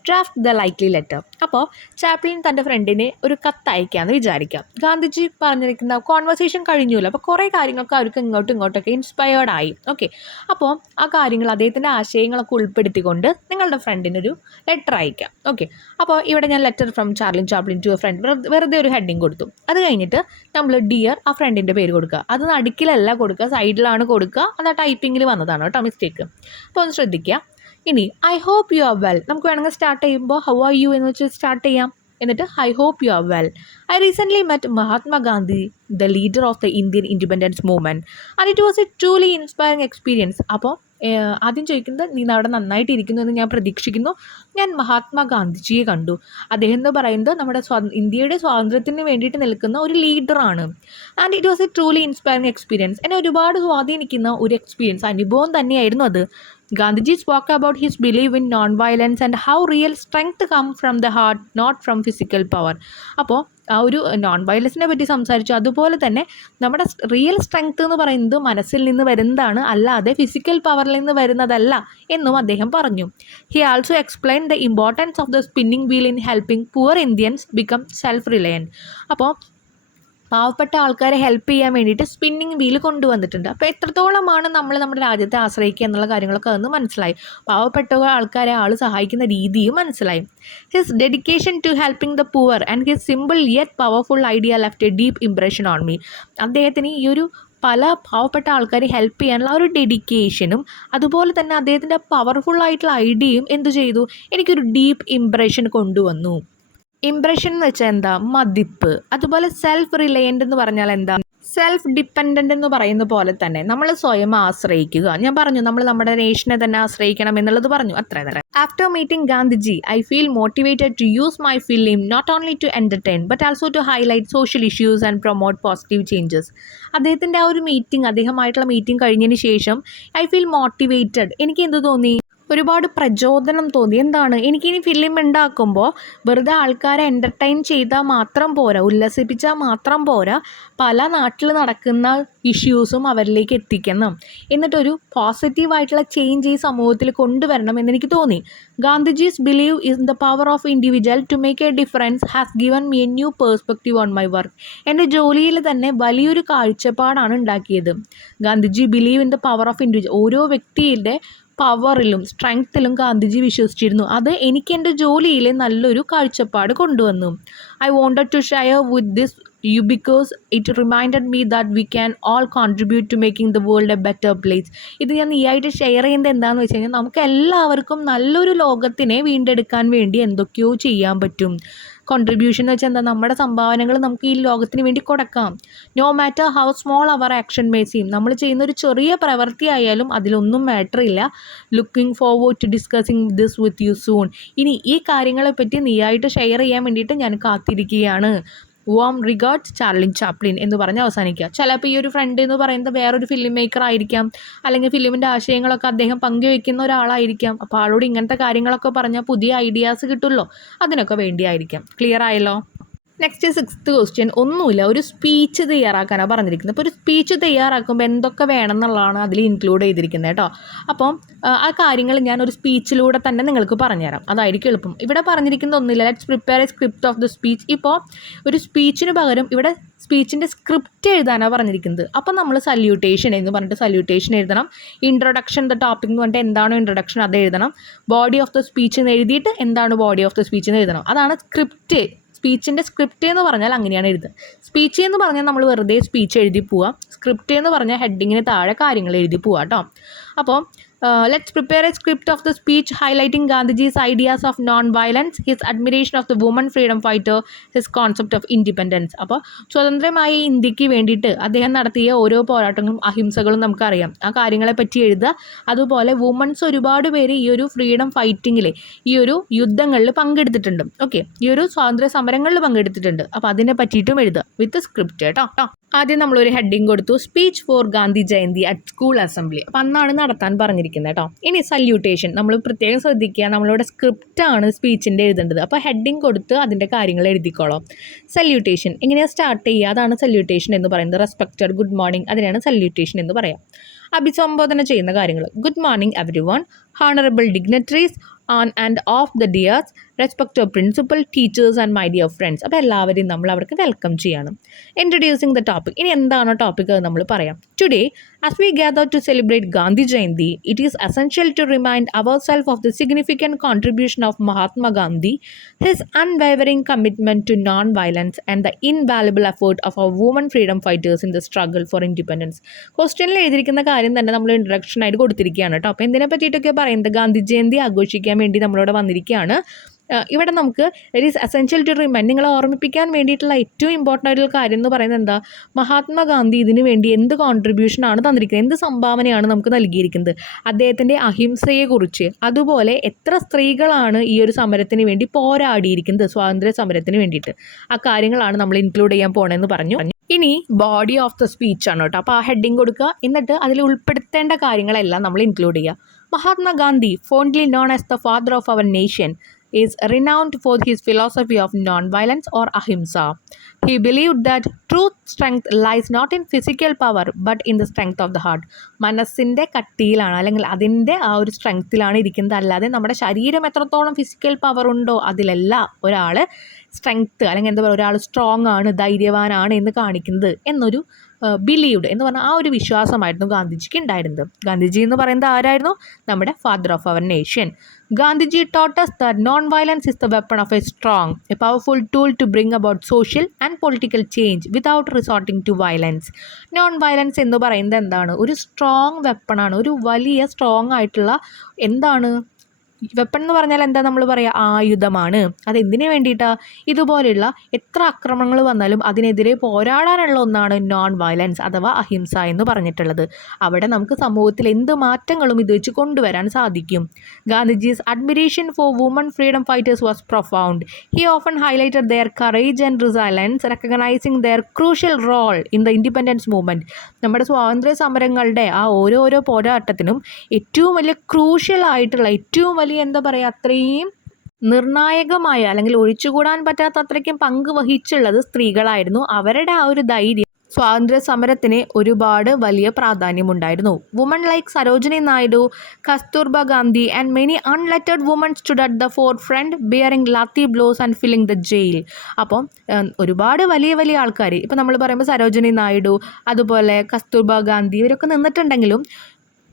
Draft the likely letter. അപ്പോൾ ചാപ്ലിൻ തൻ്റെ ഫ്രണ്ടിനെ ഒരു കത്ത് അയക്കാമെന്ന് വിചാരിക്കാം. ഗാന്ധിജി പറഞ്ഞിരിക്കുന്ന കോൺവെർസേഷൻ കഴിഞ്ഞല്ലോ, അപ്പോൾ കുറേ കാര്യങ്ങളൊക്കെ അവർക്ക് ഇങ്ങോട്ടും ഇങ്ങോട്ടൊക്കെ ഇൻസ്പയർഡ് ആയി. ഓക്കെ, അപ്പോൾ ആ കാര്യങ്ങൾ അദ്ദേഹത്തിൻ്റെ ആശയങ്ങളൊക്കെ ഉൾപ്പെടുത്തിക്കൊണ്ട് നിങ്ങളുടെ ഫ്രണ്ടിനൊരു ലെറ്റർ അയക്കാം. ഓക്കെ, അപ്പോൾ ഇവിടെ ഞാൻ letter from Chaplin to a friend വെറുതെ ഒരു ഹെഡിങ് കൊടുത്തു. അത് കഴിഞ്ഞിട്ട് നമ്മൾ ഡിയർ ആ ഫ്രണ്ടിൻ്റെ പേര് കൊടുക്കുക. അത് നടുക്കിലല്ല കൊടുക്കുക, സൈഡിലാണ് കൊടുക്കുക. അത് ആ ടൈപ്പിങ്ങിൽ വന്നതാണ് കേട്ടോ മിസ്റ്റേക്ക്. അപ്പോൾ ഒന്ന് ശ്രദ്ധിക്കുക. ഇനി I hope you are well. നമുക്ക് വേണമെങ്കിൽ സ്റ്റാർട്ട് ചെയ്യുമ്പോൾ ഹൗ ആർ യു എന്ന് വെച്ച് സ്റ്റാർട്ട് ചെയ്യാം. എന്നിട്ട് I hope you are well. I recently met Mahatma Gandhi, the leader of the Indian independence movement, and it was a truly inspiring experience. അപ്പോൾ ആദ്യം ചോദിക്കുന്നത്, നീ അവിടെ നന്നായിട്ടിരിക്കുന്നു എന്ന് ഞാൻ പ്രതീക്ഷിക്കുന്നു. ഞാൻ മഹാത്മാ ഗാന്ധിജിയെ കണ്ടു. അദ്ദേഹം എന്ന് പറയുന്നത് നമ്മുടെ ഇന്ത്യയുടെ സ്വാതന്ത്ര്യത്തിന് വേണ്ടിയിട്ട് നിൽക്കുന്ന ഒരു ലീഡറാണ്. And it was a truly inspiring experience. എന്നെ ഒരുപാട് സ്വാധീനിക്കുന്ന ഒരു എക്സ്പീരിയൻസ്, അനുഭവം തന്നെയായിരുന്നു അത്. Gandhiji spoke about his belief in non-violence and how real strength comes from the heart, not from physical power. അപ്പോൾ ആ ഒരു നോൺ വയലൻസിനെ പറ്റി സംസാരിച്ചു. അതുപോലെ തന്നെ നമ്മുടെ റിയൽ സ്ട്രെങ്ത് എന്ന് പറയുന്നത് മനസ്സിൽ നിന്ന് വരുന്നതാണ്, അല്ലാതെ ഫിസിക്കൽ പവറിൽ നിന്ന് വരുന്നതല്ല എന്നും അദ്ദേഹം പറഞ്ഞു. He also explain the importance of the spinning wheel in helping poor Indians become self reliant. അപ്പോൾ പാവപ്പെട്ട ആൾക്കാരെ ഹെൽപ്പ് ചെയ്യാൻ വേണ്ടിയിട്ട് സ്പിന്നിങ് വീൽ കൊണ്ടുവന്നിട്ടുണ്ട്. അപ്പോൾ എത്രത്തോളമാണ് നമ്മൾ നമ്മുടെ രാജ്യത്തെ ആശ്രയിക്കുക എന്നുള്ള കാര്യങ്ങളൊക്കെ അതൊന്ന് മനസ്സിലായി. പാവപ്പെട്ട ആൾക്കാരെ സഹായിക്കുന്ന രീതിയും മനസ്സിലായി. His dedication to helping the poor and his simple yet powerful idea left a deep impression on me. അദ്ദേഹത്തിന് ഈ ഒരു പല പാവപ്പെട്ട ആൾക്കാരെ ഹെൽപ്പ് ചെയ്യാനുള്ള ഒരു ഡെഡിക്കേഷനും അതുപോലെ തന്നെ അദ്ദേഹത്തിൻ്റെ പവർഫുള്ളായിട്ടുള്ള ഐഡിയയും എന്തു ചെയ്തു, എനിക്കൊരു ഡീപ്പ് ഇംപ്രഷൻ കൊണ്ടുവന്നു. ഇംപ്രഷൻ എന്ന് വെച്ചാൽ എന്താ, മതിപ്പ്. അതുപോലെ സെൽഫ് റിലയൻ്റ് എന്ന് പറഞ്ഞാൽ എന്താ, സെൽഫ് ഡിപ്പെൻഡൻ്റ് എന്ന് പറയുന്ന പോലെ തന്നെ നമ്മൾ സ്വയം ആശ്രയിക്കുക. ഞാൻ പറഞ്ഞു നമ്മൾ നമ്മുടെ നേഷനെ തന്നെ ആശ്രയിക്കണം എന്നുള്ളത് പറഞ്ഞു, അത്ര തന്നെ. After meeting Gandhiji I feel motivated to use my film not only to entertain but also to highlight social issues and promote positive changes. അദ്ദേഹത്തിൻ്റെ ആ ഒരു അദ്ദേഹമായിട്ടുള്ള മീറ്റിംഗ് കഴിഞ്ഞതിന് ശേഷം ഐ ഫീൽ മോട്ടിവേറ്റഡ്, എനിക്ക് എന്ത് തോന്നി, ഒരുപാട് പ്രചോദനം തോന്നി. എന്താണ്, എനിക്കിനി ഫിലിം ഉണ്ടാക്കുമ്പോൾ വെറുതെ ആൾക്കാരെ എൻ്റർടൈൻ ചെയ്താൽ മാത്രം പോരാ, ഉല്ലസിപ്പിച്ചാൽ മാത്രം പോരാ, പല നാട്ടിൽ നടക്കുന്ന ഇഷ്യൂസും അവരിലേക്ക് എത്തിക്കണം, എന്നിട്ടൊരു പോസിറ്റീവായിട്ടുള്ള ചേഞ്ച് ഈ സമൂഹത്തിൽ കൊണ്ടുവരണം എന്നെനിക്ക് തോന്നി. Gandhiji's believe in the power of individual to make a difference has given me a new perspective on my work. എൻ്റെ ജോലിയിൽ തന്നെ വലിയൊരു കാഴ്ചപ്പാടാണ് ഉണ്ടാക്കിയത്. Gandhiji believe in the power of individual. ഓരോ വ്യക്തിയുടെ പവറിലും സ്ട്രെങ്ത്തിലും ഗാന്ധിജി വിശ്വസിച്ചിരുന്നു. അത് എനിക്ക് എൻ്റെ ജോലിയിൽ നല്ലൊരു കാഴ്ചപ്പാട് കൊണ്ടുവന്നു. I wanted to share with this you because it reminded me that we can all contribute to making the world a better place. ഇത് ഞാൻ നീയായിട്ട് ഷെയർ ചെയ്യുന്നത് എന്താണെന്ന് വെച്ച് കഴിഞ്ഞാൽ നമുക്ക് എല്ലാവർക്കും നല്ലൊരു ലോകത്തിനെ വീണ്ടെടുക്കാൻ വേണ്ടി എന്തൊക്കെയോ ചെയ്യാൻ പറ്റും. കോൺട്രിബ്യൂഷൻ എന്ന് വെച്ചാൽ എന്താ, നമ്മുടെ സംഭാവനകൾ നമുക്ക് ഈ ലോകത്തിന് വേണ്ടി കൊടുക്കാം. No matter how small our action may seem. നമ്മൾ ചെയ്യുന്ന ഒരു ചെറിയ പ്രവൃത്തി ആയാലും അതിലൊന്നും മാറ്റർ ഇല്ല. Looking forward to discussing this with you soon. ഇനി ഈ കാര്യങ്ങളെപ്പറ്റി നീയായിട്ട് ഷെയർ ചെയ്യാൻ വേണ്ടിയിട്ട് ഞാൻ കാത്തിരിക്കുകയാണ്. വാം റിഗാർഡ്സ് ചാർലിൻ ചാപ്ലിൻ എന്ന് പറഞ്ഞ് അവസാനിക്കുക. ചിലപ്പോൾ ഈ ഒരു ഫ്രണ്ട് എന്ന് പറയുന്നത് വേറൊരു ഫിലിം മേക്കർ ആയിരിക്കാം, അല്ലെങ്കിൽ ഫിലിമിൻ്റെ ആശയങ്ങളൊക്കെ അദ്ദേഹം പങ്കുവെക്കുന്ന ഒരാളായിരിക്കാം. അപ്പോൾ ആളോട് ഇങ്ങനത്തെ കാര്യങ്ങളൊക്കെ പറഞ്ഞാൽ പുതിയ ഐഡിയാസ് കിട്ടുമല്ലോ, അതിനൊക്കെ വേണ്ടിയായിരിക്കാം. ക്ലിയർ ആയല്ലോ? Next 6th question. ഒന്നുമില്ല, ഒരു സ്പീച്ച് തയ്യാറാക്കാനാണ് പറഞ്ഞിരിക്കുന്നത്. അപ്പോൾ ഒരു സ്പീച്ച് തയ്യാറാക്കുമ്പോൾ എന്തൊക്കെ വേണം എന്നുള്ളതാണ് അതിൽ ഇൻക്ലൂഡ് ചെയ്തിരിക്കുന്നത് കേട്ടോ. അപ്പം ആ കാര്യങ്ങൾ ഞാൻ ഒരു സ്പീച്ചിലൂടെ തന്നെ നിങ്ങൾക്ക് പറഞ്ഞുതരാം, അതായിരിക്കും എളുപ്പം. ഇവിടെ പറഞ്ഞിരിക്കുന്നത് ഒന്നുമില്ല, let's prepare A script of the speech. ഇപ്പോൾ ഒരു സ്പീച്ചിന് പകരം ഇവിടെ സ്പീച്ചിൻ്റെ സ്ക്രിപ്റ്റ് എഴുതാനാണ് പറഞ്ഞിരിക്കുന്നത്. അപ്പോൾ നമ്മൾ സല്യൂട്ടേഷൻ എന്ന് പറഞ്ഞിട്ട് സല്യൂട്ടേഷൻ എഴുതണം. ഇൻട്രൊഡക്ഷൻ ദ ടോപ്പിക് എന്ന് പറഞ്ഞിട്ട് എന്താണോ ഇൻട്രൊഡക്ഷൻ അത് എഴുതണം. ബോഡി ഓഫ് ദ സ്പീച്ച് എന്ന് എഴുതിയിട്ട് എന്താണ് ബോഡി ഓഫ് ദ സ്പീച്ച് എന്ന് എഴുതണം. അതാണ് സ്പീച്ചിൻ്റെ സ്ക്രിപ്റ്റ് എന്ന് പറഞ്ഞാൽ അങ്ങനെയാണ് എഴുതുക. സ്പീച്ച് എന്ന് പറഞ്ഞാൽ നമ്മൾ വെറുതെ സ്പീച്ച് എഴുതി പോവുക. സ്ക്രിപ്റ്റ് എന്ന് പറഞ്ഞാൽ ഹെഡിങ്ങിന് താഴെ കാര്യങ്ങൾ എഴുതി പോവുക കേട്ടോ. അപ്പോൾ let's prepare a script of the speech highlighting Gandhiji's ideas of non-violence, his admiration of the woman freedom fighter, his concept of independence. അപ്പോൾ സ്വതന്ത്രമായ ഇന്ത്യക്ക് വേണ്ടിയിട്ട് അദ്ദേഹം നടത്തിയ ഓരോ പോരാട്ടങ്ങളും അഹിംസകളും നമുക്കറിയാം. ആ കാര്യങ്ങളെ പറ്റി എഴുതുക. അതുപോലെ വുമൻസ് ഒരുപാട് പേര് ഈ ഒരു ഫ്രീഡം ഫൈറ്റിങ്ങിൽ ഈ ഒരു യുദ്ധങ്ങളിൽ പങ്കെടുത്തിട്ടുണ്ട്. ഓക്കെ, ഈ ഒരു സ്വാതന്ത്ര്യ സമരങ്ങളിൽ പങ്കെടുത്തിട്ടുണ്ട്. അപ്പോൾ അതിനെ പറ്റിയിട്ടും എഴുതുക വിത്ത് സ്ക്രിപ്റ്റ് കേട്ടോ. ആദ്യം നമ്മളൊരു ഹെഡിങ് കൊടുത്തു, speech for Gandhi Jayanti at school assembly. അപ്പോൾ അന്നാണ് നടത്താൻ പറഞ്ഞിരിക്കുന്നത് കേട്ടോ. ഇനി സല്യൂട്ടേഷൻ നമ്മൾ പ്രത്യേകം ശ്രദ്ധിക്കുക, നമ്മളുടെ സ്ക്രിപ്റ്റാണ് സ്പീച്ചിൻ്റെ എഴുതേണ്ടത്. അപ്പോൾ ഹെഡിങ് കൊടുത്ത് അതിൻ്റെ കാര്യങ്ങൾ എഴുതിക്കോളാം. സല്യൂട്ടേഷൻ എങ്ങനെയാണ് സ്റ്റാർട്ട് ചെയ്യുക, അതാണ് സല്യൂട്ടേഷൻ എന്ന് പറയുന്നത്. റെസ്പെക്റ്റഡ്, ഗുഡ് മോർണിംഗ്, അതിനാണ് സല്യൂട്ടേഷൻ എന്ന് പറയാം. അഭിസംബോധന ചെയ്യുന്ന കാര്യങ്ങൾ, good morning everyone, honourable dignitaries, on and of the dears, respect of principal, teachers and my dear friends. അപ്പോൾ എല്ലാവരെയും നമ്മൾ അവർക്ക് വെൽക്കം ചെയ്യണം. ഇൻട്രൊഡ്യൂസിങ് ദ ടോപ്പിക്, ഇനി എന്താണോ ടോപ്പിക് അത് നമ്മൾ പറയാം. Today as we gather to celebrate Gandhi Jayanti, it is essential to remind ourselves of the significant contribution of Mahatma Gandhi, his unwavering commitment to non-violence, and the invaluable effort of our women freedom fighters in the struggle for independence. ക്വസ്റ്റ്യനിൽ എഴുതിയിരിക്കുന്ന കാര്യം തന്നെ നമ്മൾ introduction ആയിട്ട് കൊടുത്തിരിക്കുകയാണ് കേട്ടോ. അപ്പോൾ എന്തിനെ പറ്റിയിട്ടൊക്കെ പറയുന്നത്, ഗാന്ധി ജയന്തി ആഘോഷിക്കാൻ വേണ്ടി നമ്മളിവിടെ വന്നിരിക്കുകയാണ്. ഇവിടെ നമുക്ക് it is essential to remind, നിങ്ങളെ ഓർമ്മിപ്പിക്കാൻ വേണ്ടിയിട്ടുള്ള ഏറ്റവും ഇമ്പോർട്ടൻ്റ് ആയിട്ടുള്ള കാര്യം എന്ന് പറയുന്നത് എന്താ, മഹാത്മാഗാന്ധി ഇതിനു വേണ്ടി എന്ത് കോൺട്രിബ്യൂഷനാണ് തന്നിരിക്കുന്നത്, എന്ത് സംഭാവനയാണ് നമുക്ക് നൽകിയിരിക്കുന്നത്, അദ്ദേഹത്തിൻ്റെ അഹിംസയെക്കുറിച്ച്, അതുപോലെ എത്ര സ്ത്രീകളാണ് ഈ ഒരു സമരത്തിന് വേണ്ടി പോരാടിയിരിക്കുന്നത്, സ്വാതന്ത്ര്യ സമരത്തിന് വേണ്ടിയിട്ട്, ആ കാര്യങ്ങളാണ് നമ്മൾ ഇൻക്ലൂഡ് ചെയ്യാൻ പോകണമെന്ന് പറഞ്ഞു. ഇനി ബോഡി ഓഫ് ദ സ്പീച്ച് ആണ് കേട്ടോ. അപ്പോൾ ആ ഹെഡിങ് കൊടുക്കുക, എന്നിട്ട് അതിൽ ഉൾപ്പെടുത്തേണ്ട കാര്യങ്ങളെല്ലാം നമ്മൾ ഇൻക്ലൂഡ് ചെയ്യുക. Mahatma Gandhi, ഫോൺലി known as the father of our nation, is renowned for his philosophy of non-violence or ahimsa. He believed that true strength lies not in physical power but in the strength of the heart. മനസ്സിൻ്റെ കട്ടിയിലാണ്, അല്ലെങ്കിൽ അതിൻ്റെ ആ ഒരു സ്ട്രെങ്ത്തിലാണ് ഇരിക്കുന്നത്, അല്ലാതെ നമ്മുടെ ശരീരം എത്രത്തോളം ഫിസിക്കൽ പവർ ഉണ്ടോ അതിലല്ല ഒരാൾ സ്ട്രെങ്ത്ത്, അല്ലെങ്കിൽ എന്താ പറയുക, ഒരാൾ സ്ട്രോങ് ആണ്, ധൈര്യവാനാണ് എന്ന് കാണിക്കുന്നത് എന്നൊരു ബിലീവ്ഡ് എന്ന് പറഞ്ഞാൽ ആ ഒരു വിശ്വാസമായിരുന്നു ഗാന്ധിജിക്ക് ഉണ്ടായിരുന്നത്. ഗാന്ധിജി എന്ന് പറയുന്നത് ആരായിരുന്നു, നമ്മുടെ father of our nation. Gandhiji taught us that non-violence is the weapon of a strong, a powerful tool to bring about social and political change without resorting to violence. Non-violence എന്ന് പറയുന്നത് എന്താണ്, ഒരു സ്ട്രോങ് വെപ്പണാണ്, ഒരു വലിയ strong ആയിട്ടുള്ള എന്താണ് weapon എന്ന് പറഞ്ഞാൽ എന്താ നമ്മൾ പറയുക, ആയുധമാണ്. അതെന്തിനു വേണ്ടിയിട്ടാണ്, ഇതുപോലെയുള്ള എത്ര ആക്രമണങ്ങൾ വന്നാലും അതിനെതിരെ പോരാടാനുള്ള ഒന്നാണ് നോൺ വയലൻസ് അഥവാ അഹിംസ എന്ന് പറഞ്ഞിട്ടുള്ളത്. അവിടെ നമുക്ക് സമൂഹത്തിൽ എന്ത് മാറ്റങ്ങളും ഇത് വെച്ച് കൊണ്ടുവരാൻ സാധിക്കും. Gandhiji's admiration for woman freedom fighters was profound. He often highlighted their courage and resilience, recognising their crucial role in the independence movement. നമ്മുടെ സ്വാതന്ത്ര്യ സമരങ്ങളുടെ ആ ഓരോരോ പോരാട്ടത്തിനും ഏറ്റവും വലിയ ക്രൂഷ്യൽ ആയിട്ടുള്ള, ഏറ്റവും വലിയ എന്താ പറയുക, അത്രയും നിർണായകമായ അല്ലെങ്കിൽ ഒഴിച്ചുകൂടാൻ പറ്റാത്ത അത്രയ്ക്കും പങ്ക് വഹിച്ചുള്ളത് സ്ത്രീകളായിരുന്നു. അവരുടെ ആ ഒരു ധൈര്യം സ്വാതന്ത്ര്യ സമരത്തിന് ഒരുപാട് വലിയ പ്രാധാന്യമുണ്ടായിരുന്നു. Women like Sarojini Naidu, Kasturba Gandhi and many unlettered women stood at the forefront bearing lathi blows and filling the jail. അപ്പം ഒരുപാട് വലിയ വലിയ ആൾക്കാർ, ഇപ്പം നമ്മൾ പറയുമ്പോൾ സരോജിനി നായിഡു, അതുപോലെ കസ്തൂർബ ഗാന്ധി, ഇവരൊക്കെ നിന്നിട്ടുണ്ടെങ്കിലും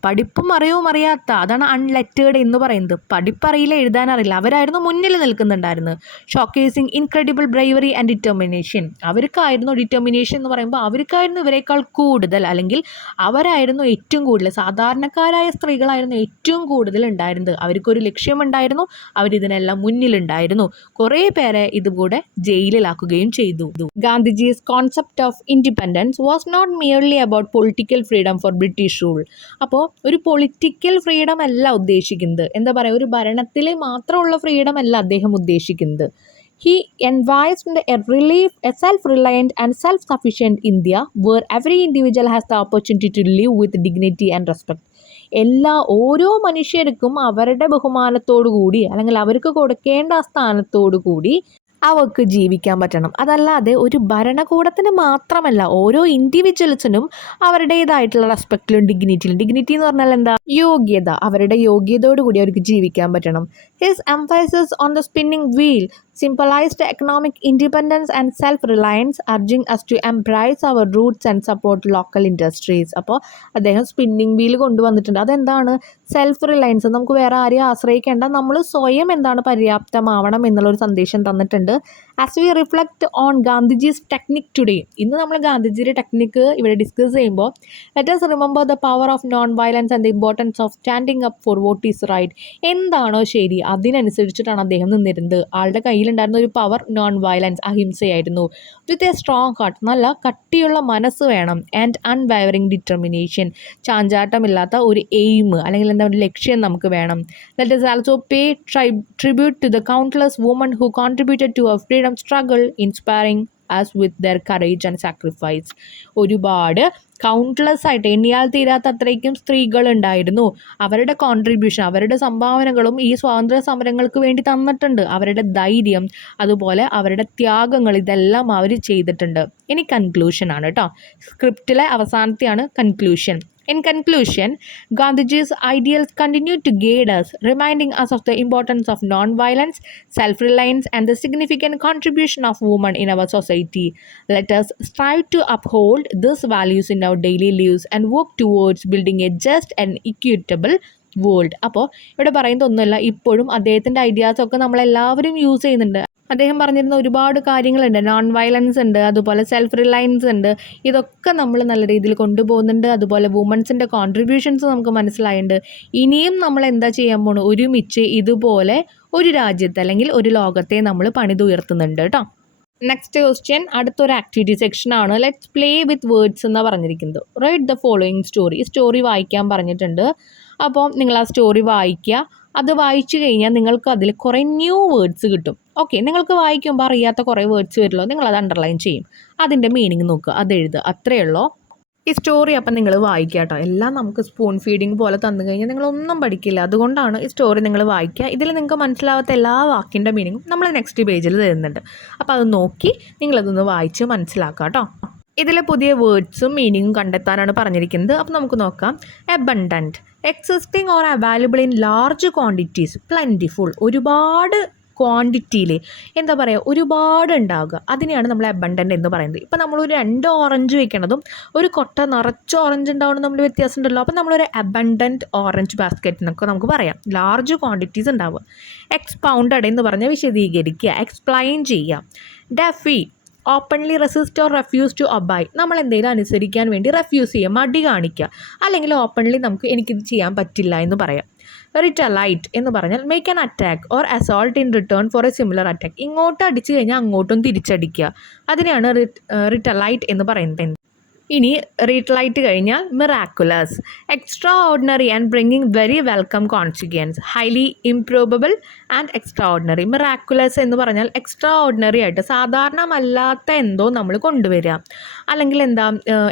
പഠിപ്പും അറിയവും അറിയാത്ത, അതാണ് അൺലെറ്റേഡ് എന്ന് പറയുന്നത്. പഠിപ്പറിയില്ല, എഴുതാനറിയില്ല, അവരായിരുന്നു മുന്നിൽ നിൽക്കുന്നുണ്ടായിരുന്നത്. Showcasing incredible bravery and determination. അവർക്കായിരുന്നു ഡിറ്റർമിനേഷൻ എന്ന് പറയുമ്പോൾ അവർക്കായിരുന്നു ഇവരെക്കാൾ കൂടുതൽ, അല്ലെങ്കിൽ അവരായിരുന്നു ഏറ്റവും കൂടുതൽ, സാധാരണക്കാരായ സ്ത്രീകളായിരുന്നു ഏറ്റവും കൂടുതൽ ഉണ്ടായിരുന്നത്. അവർക്കൊരു ലക്ഷ്യമുണ്ടായിരുന്നു, അവരിതിനെല്ലാം മുന്നിലുണ്ടായിരുന്നു. കുറേ പേരെ ഇതുകൂടെ ജയിലിലാക്കുകയും ചെയ്തു. Gandhiji's concept of independence was not merely about political freedom for British rule. അപ്പോൾ ഒരു പൊളിറ്റിക്കൽ ഫ്രീഡം അല്ല ഉദ്ദേശിക്കുന്നത്, എന്താ പറയുക, ഒരു ഭരണത്തിൽ മാത്രമുള്ള ഫ്രീഡം അല്ല അദ്ദേഹം ഉദ്ദേശിക്കുന്നത്. He envisaged a self-reliant and self-sufficient India where every individual has the opportunity to live with dignity and respect. ഓരോ മനുഷ്യർക്കും അവരുടെ ബഹുമാനത്തോടു കൂടി, അല്ലെങ്കിൽ അവർക്ക് കൊടുക്കേണ്ട ആ സ്ഥാനത്തോടു കൂടി അവർക്ക് ജീവിക്കാൻ പറ്റണം. അതല്ലാതെ ഒരു ഭരണകൂടത്തിന് മാത്രമല്ല, ഓരോ ഇൻഡിവിജ്വൽസിനും അവരുടേതായിട്ടുള്ള റെസ്പെക്റ്റിലും ഡിഗ്നിറ്റിയിലും, ഡിഗ്നിറ്റി എന്ന് പറഞ്ഞാൽ എന്താ, യോഗ്യത, അവരുടെ യോഗ്യതയോടുകൂടി അവർക്ക് ജീവിക്കാൻ പറ്റണം. His emphasis on the spinning wheel, symbolized economic independence and self-reliance, urging us to embrace our roots and support local industries. അപ്പോൾ അദ്ദേഹം സ്പിന്നിങ് വീൽ കൊണ്ടുവന്നിട്ടുണ്ട്. അതെന്താണ്? സെൽഫ് റിലയൻസ്, നമുക്ക് വേറെ ആരെയും ആശ്രയിക്കേണ്ട, നമ്മൾ സ്വയം എന്താണ് പര്യാപ്തമാവണം എന്നുള്ളൊരു സന്ദേശം തന്നിട്ടുണ്ട്. As we reflect on Gandhiji's technique today, ഇന്ന് നമ്മൾ ഗാന്ധിജിയുടെ ടെക്നിക്ക് ഇവിടെ ഡിസ്കസ് ചെയ്യുമ്പോൾ let us remember the power of non violence and the importance of standing up for what is right. എന്താണോ ശരി അതിനനുസരിച്ചിട്ടാണ് അദ്ദേഹം നിന്നിരുന്നത്. ആളുടെ കയ്യിലുണ്ടായിരുന്ന ഒരു പവർ നോൺ വയലൻസ്, അഹിംസയായിരുന്നു. വിത്ത് എ സ്ട്രോങ് ഹാർട്ട്, നല്ല കട്ടിയുള്ള മനസ്സ് വേണം, ആൻഡ് അൺവൈവറിങ് ഡിറ്റർമിനേഷൻ, ചാഞ്ചാട്ടമില്ലാത്ത ഒരു എയിം അല്ലെങ്കിൽ എന്താ ഒരു ലക്ഷ്യം നമുക്ക് വേണം. Let us also pay tribute to the countless women who contributed to our freedom struggle, inspiring as with their courage and sacrifice. ഒരുപാട് കൗണ്ട്ലെസ് ആയിട്ട് എണ്ണിയാൽ തീരാത്ത അത്രയ്ക്കും സ്ത്രീകൾ ഉണ്ടായിരുന്നു. അവരുടെ കോൺട്രിബ്യൂഷൻ, അവരുടെ സംഭാവനകളും ഈ സ്വാതന്ത്ര്യ സമരങ്ങൾക്ക് വേണ്ടി തന്നിട്ടുണ്ട്. അവരുടെ ധൈര്യം, അതുപോലെ അവരുടെ ത്യാഗങ്ങൾ, ഇതെല്ലാം അവർ ചെയ്തിട്ടുണ്ട്. ഇനി കൺക്ലൂഷൻ ആണ് കേട്ടോ, സ്ക്രിപ്റ്റിലെ അവസാനത്തെയാണ് conclusion. In conclusion, Gandhiji's ideals continue to guide us, reminding us of the importance of non-violence, self-reliance, and the significant contribution of women in our society. Let us strive to uphold these values in our daily lives and work towards building a just and equitable world. അപ്പോൾ ഇവിടെ പറയുന്നത് ഒന്നുമില്ല, ഇപ്പോഴും അദ്ദേഹത്തിൻ്റെ ഐഡിയാസൊക്കെ നമ്മളെല്ലാവരും use ചെയ്യുന്നുണ്ട്. അദ്ദേഹം പറഞ്ഞിരുന്ന ഒരുപാട് കാര്യങ്ങളുണ്ട്. നോൺ വയലൻസ് ഉണ്ട്, അതുപോലെ സെൽഫ് റിലയൻസ് ഉണ്ട്. ഇതൊക്കെ നമ്മൾ നല്ല രീതിയിൽ കൊണ്ടുപോകുന്നുണ്ട്. അതുപോലെ വുമൻസിൻ്റെ കോൺട്രിബ്യൂഷൻസ് നമുക്ക് മനസ്സിലായിട്ടുണ്ട്. ഇനിയും നമ്മൾ എന്താ ചെയ്യാൻ പോണു? ഒരുമിച്ച് ഇതുപോലെ ഒരു രാജ്യത്ത് അല്ലെങ്കിൽ ഒരു ലോകത്തെ നമ്മൾ പണിതുയർത്തുന്നുണ്ട് കേട്ടോ. നെക്സ്റ്റ് ക്വസ്റ്റ്യൻ, അടുത്തൊരു ആക്ടിവിറ്റി സെക്ഷനാണ്. ലെറ്റ്സ് പ്ലേ വിത്ത് വേർഡ്സ് എന്നാണ് പറഞ്ഞിരിക്കുന്നത്. Write the following story. ഈ സ്റ്റോറി വായിക്കാൻ പറഞ്ഞിട്ടുണ്ട്. അപ്പോൾ നിങ്ങൾ ആ സ്റ്റോറി വായിക്കുക. അത് വായിച്ചു കഴിഞ്ഞാൽ നിങ്ങൾക്ക് അതിൽ കുറേ ന്യൂ വേർഡ്സ് കിട്ടും. ഓക്കെ, നിങ്ങൾക്ക് വായിക്കുമ്പോൾ അറിയാത്ത കുറേ വേർഡ്സ് വരുമല്ലോ, നിങ്ങളത് അണ്ടർലൈൻ ചെയ്യും. അതിൻ്റെ മീനിങ് നോക്കുക, അത് എഴുതുക, അത്രയേ ഉള്ളൂ. ഈ സ്റ്റോറി അപ്പം നിങ്ങൾ വായിക്കുക കേട്ടോ. എല്ലാം നമുക്ക് സ്പൂൺ ഫീഡിങ് പോലെ തന്നു കഴിഞ്ഞാൽ നിങ്ങളൊന്നും പഠിക്കില്ല. അതുകൊണ്ടാണ് ഈ സ്റ്റോറി നിങ്ങൾ വായിക്കുക. ഇതിൽ നിങ്ങൾക്ക് മനസ്സിലാവാത്ത എല്ലാ വാക്കിൻ്റെ മീനിങ്ങും നമ്മൾ നെക്സ്റ്റ് പേജിൽ തരുന്നുണ്ട്. അപ്പോൾ അത് നോക്കി നിങ്ങളതൊന്ന് വായിച്ച് മനസ്സിലാക്കുക കേട്ടോ. ഇതിലെ പുതിയ വേർഡ്സും മീനിങ്ങും കണ്ടെത്താനാണ് പറഞ്ഞിരിക്കുന്നത്. അപ്പോൾ നമുക്ക് നോക്കാം. Abundant, existing or available in large quantities, plentiful, ഒരുപാട് ക്വാണ്ടിറ്റിയിൽ എന്താ പറയുക, ഒരുപാട് ഉണ്ടാവുക, അതിനെയാണ് നമ്മൾ അബണ്ടൻ്റ് എന്ന് പറയുന്നത്. ഇപ്പോൾ നമ്മളൊരു 2 ഓറഞ്ച് വെക്കണതും ഒരു കൊട്ട നിറച്ച് ഓറഞ്ച് ഉണ്ടാവണം നമ്മൾ വ്യത്യാസം ഉണ്ടല്ലോ. അപ്പോൾ നമ്മളൊരു അബണ്ടൻറ്റ് ഓറഞ്ച് ബാസ്ക്കറ്റ് എന്നൊക്കെ നമുക്ക് പറയാം. ലാർജ് ക്വാണ്ടിറ്റീസ് ഉണ്ടാവുക. എക്സ്പൗണ്ടഡ് എന്ന് പറഞ്ഞാൽ വിശദീകരിക്കുക, എക്സ്പ്ലെയിൻ ചെയ്യുക. Defy, openly resist or refuse to obey, നമ്മൾ എന്തെങ്കിലും അനുസരിക്കാൻ വേണ്ടി റെഫ്യൂസ് ചെയ്യുക, മടി കാണിക്കുക, അല്ലെങ്കിൽ ഓപ്പൺലി നമുക്ക് എനിക്കിത് ചെയ്യാൻ പറ്റില്ല എന്ന് പറയാം. റിറ്റലൈറ്റ് എന്ന് പറഞ്ഞാൽ make an attack or assault in return for a similar attack, ഇങ്ങോട്ട് അടിച്ചു കഴിഞ്ഞാൽ അങ്ങോട്ടും തിരിച്ചടിക്കുക, അതിനെയാണ് റിറ്റലൈറ്റ് എന്ന് പറയുന്നത്. ഇനി റീറ്റലൈറ്റ് കഴിഞ്ഞാൽ miraculous, extra ordinary and bringing very welcome consequence, highly improbable and extra ordinary. Miraculous എന്ന് പറഞ്ഞാൽ എക്സ്ട്രാ ഓർഡിനറി ആയിട്ട് സാധാരണമല്ലാത്ത എന്തോ നമ്മൾ കൊണ്ടുവരിക, അല്ലെങ്കിൽ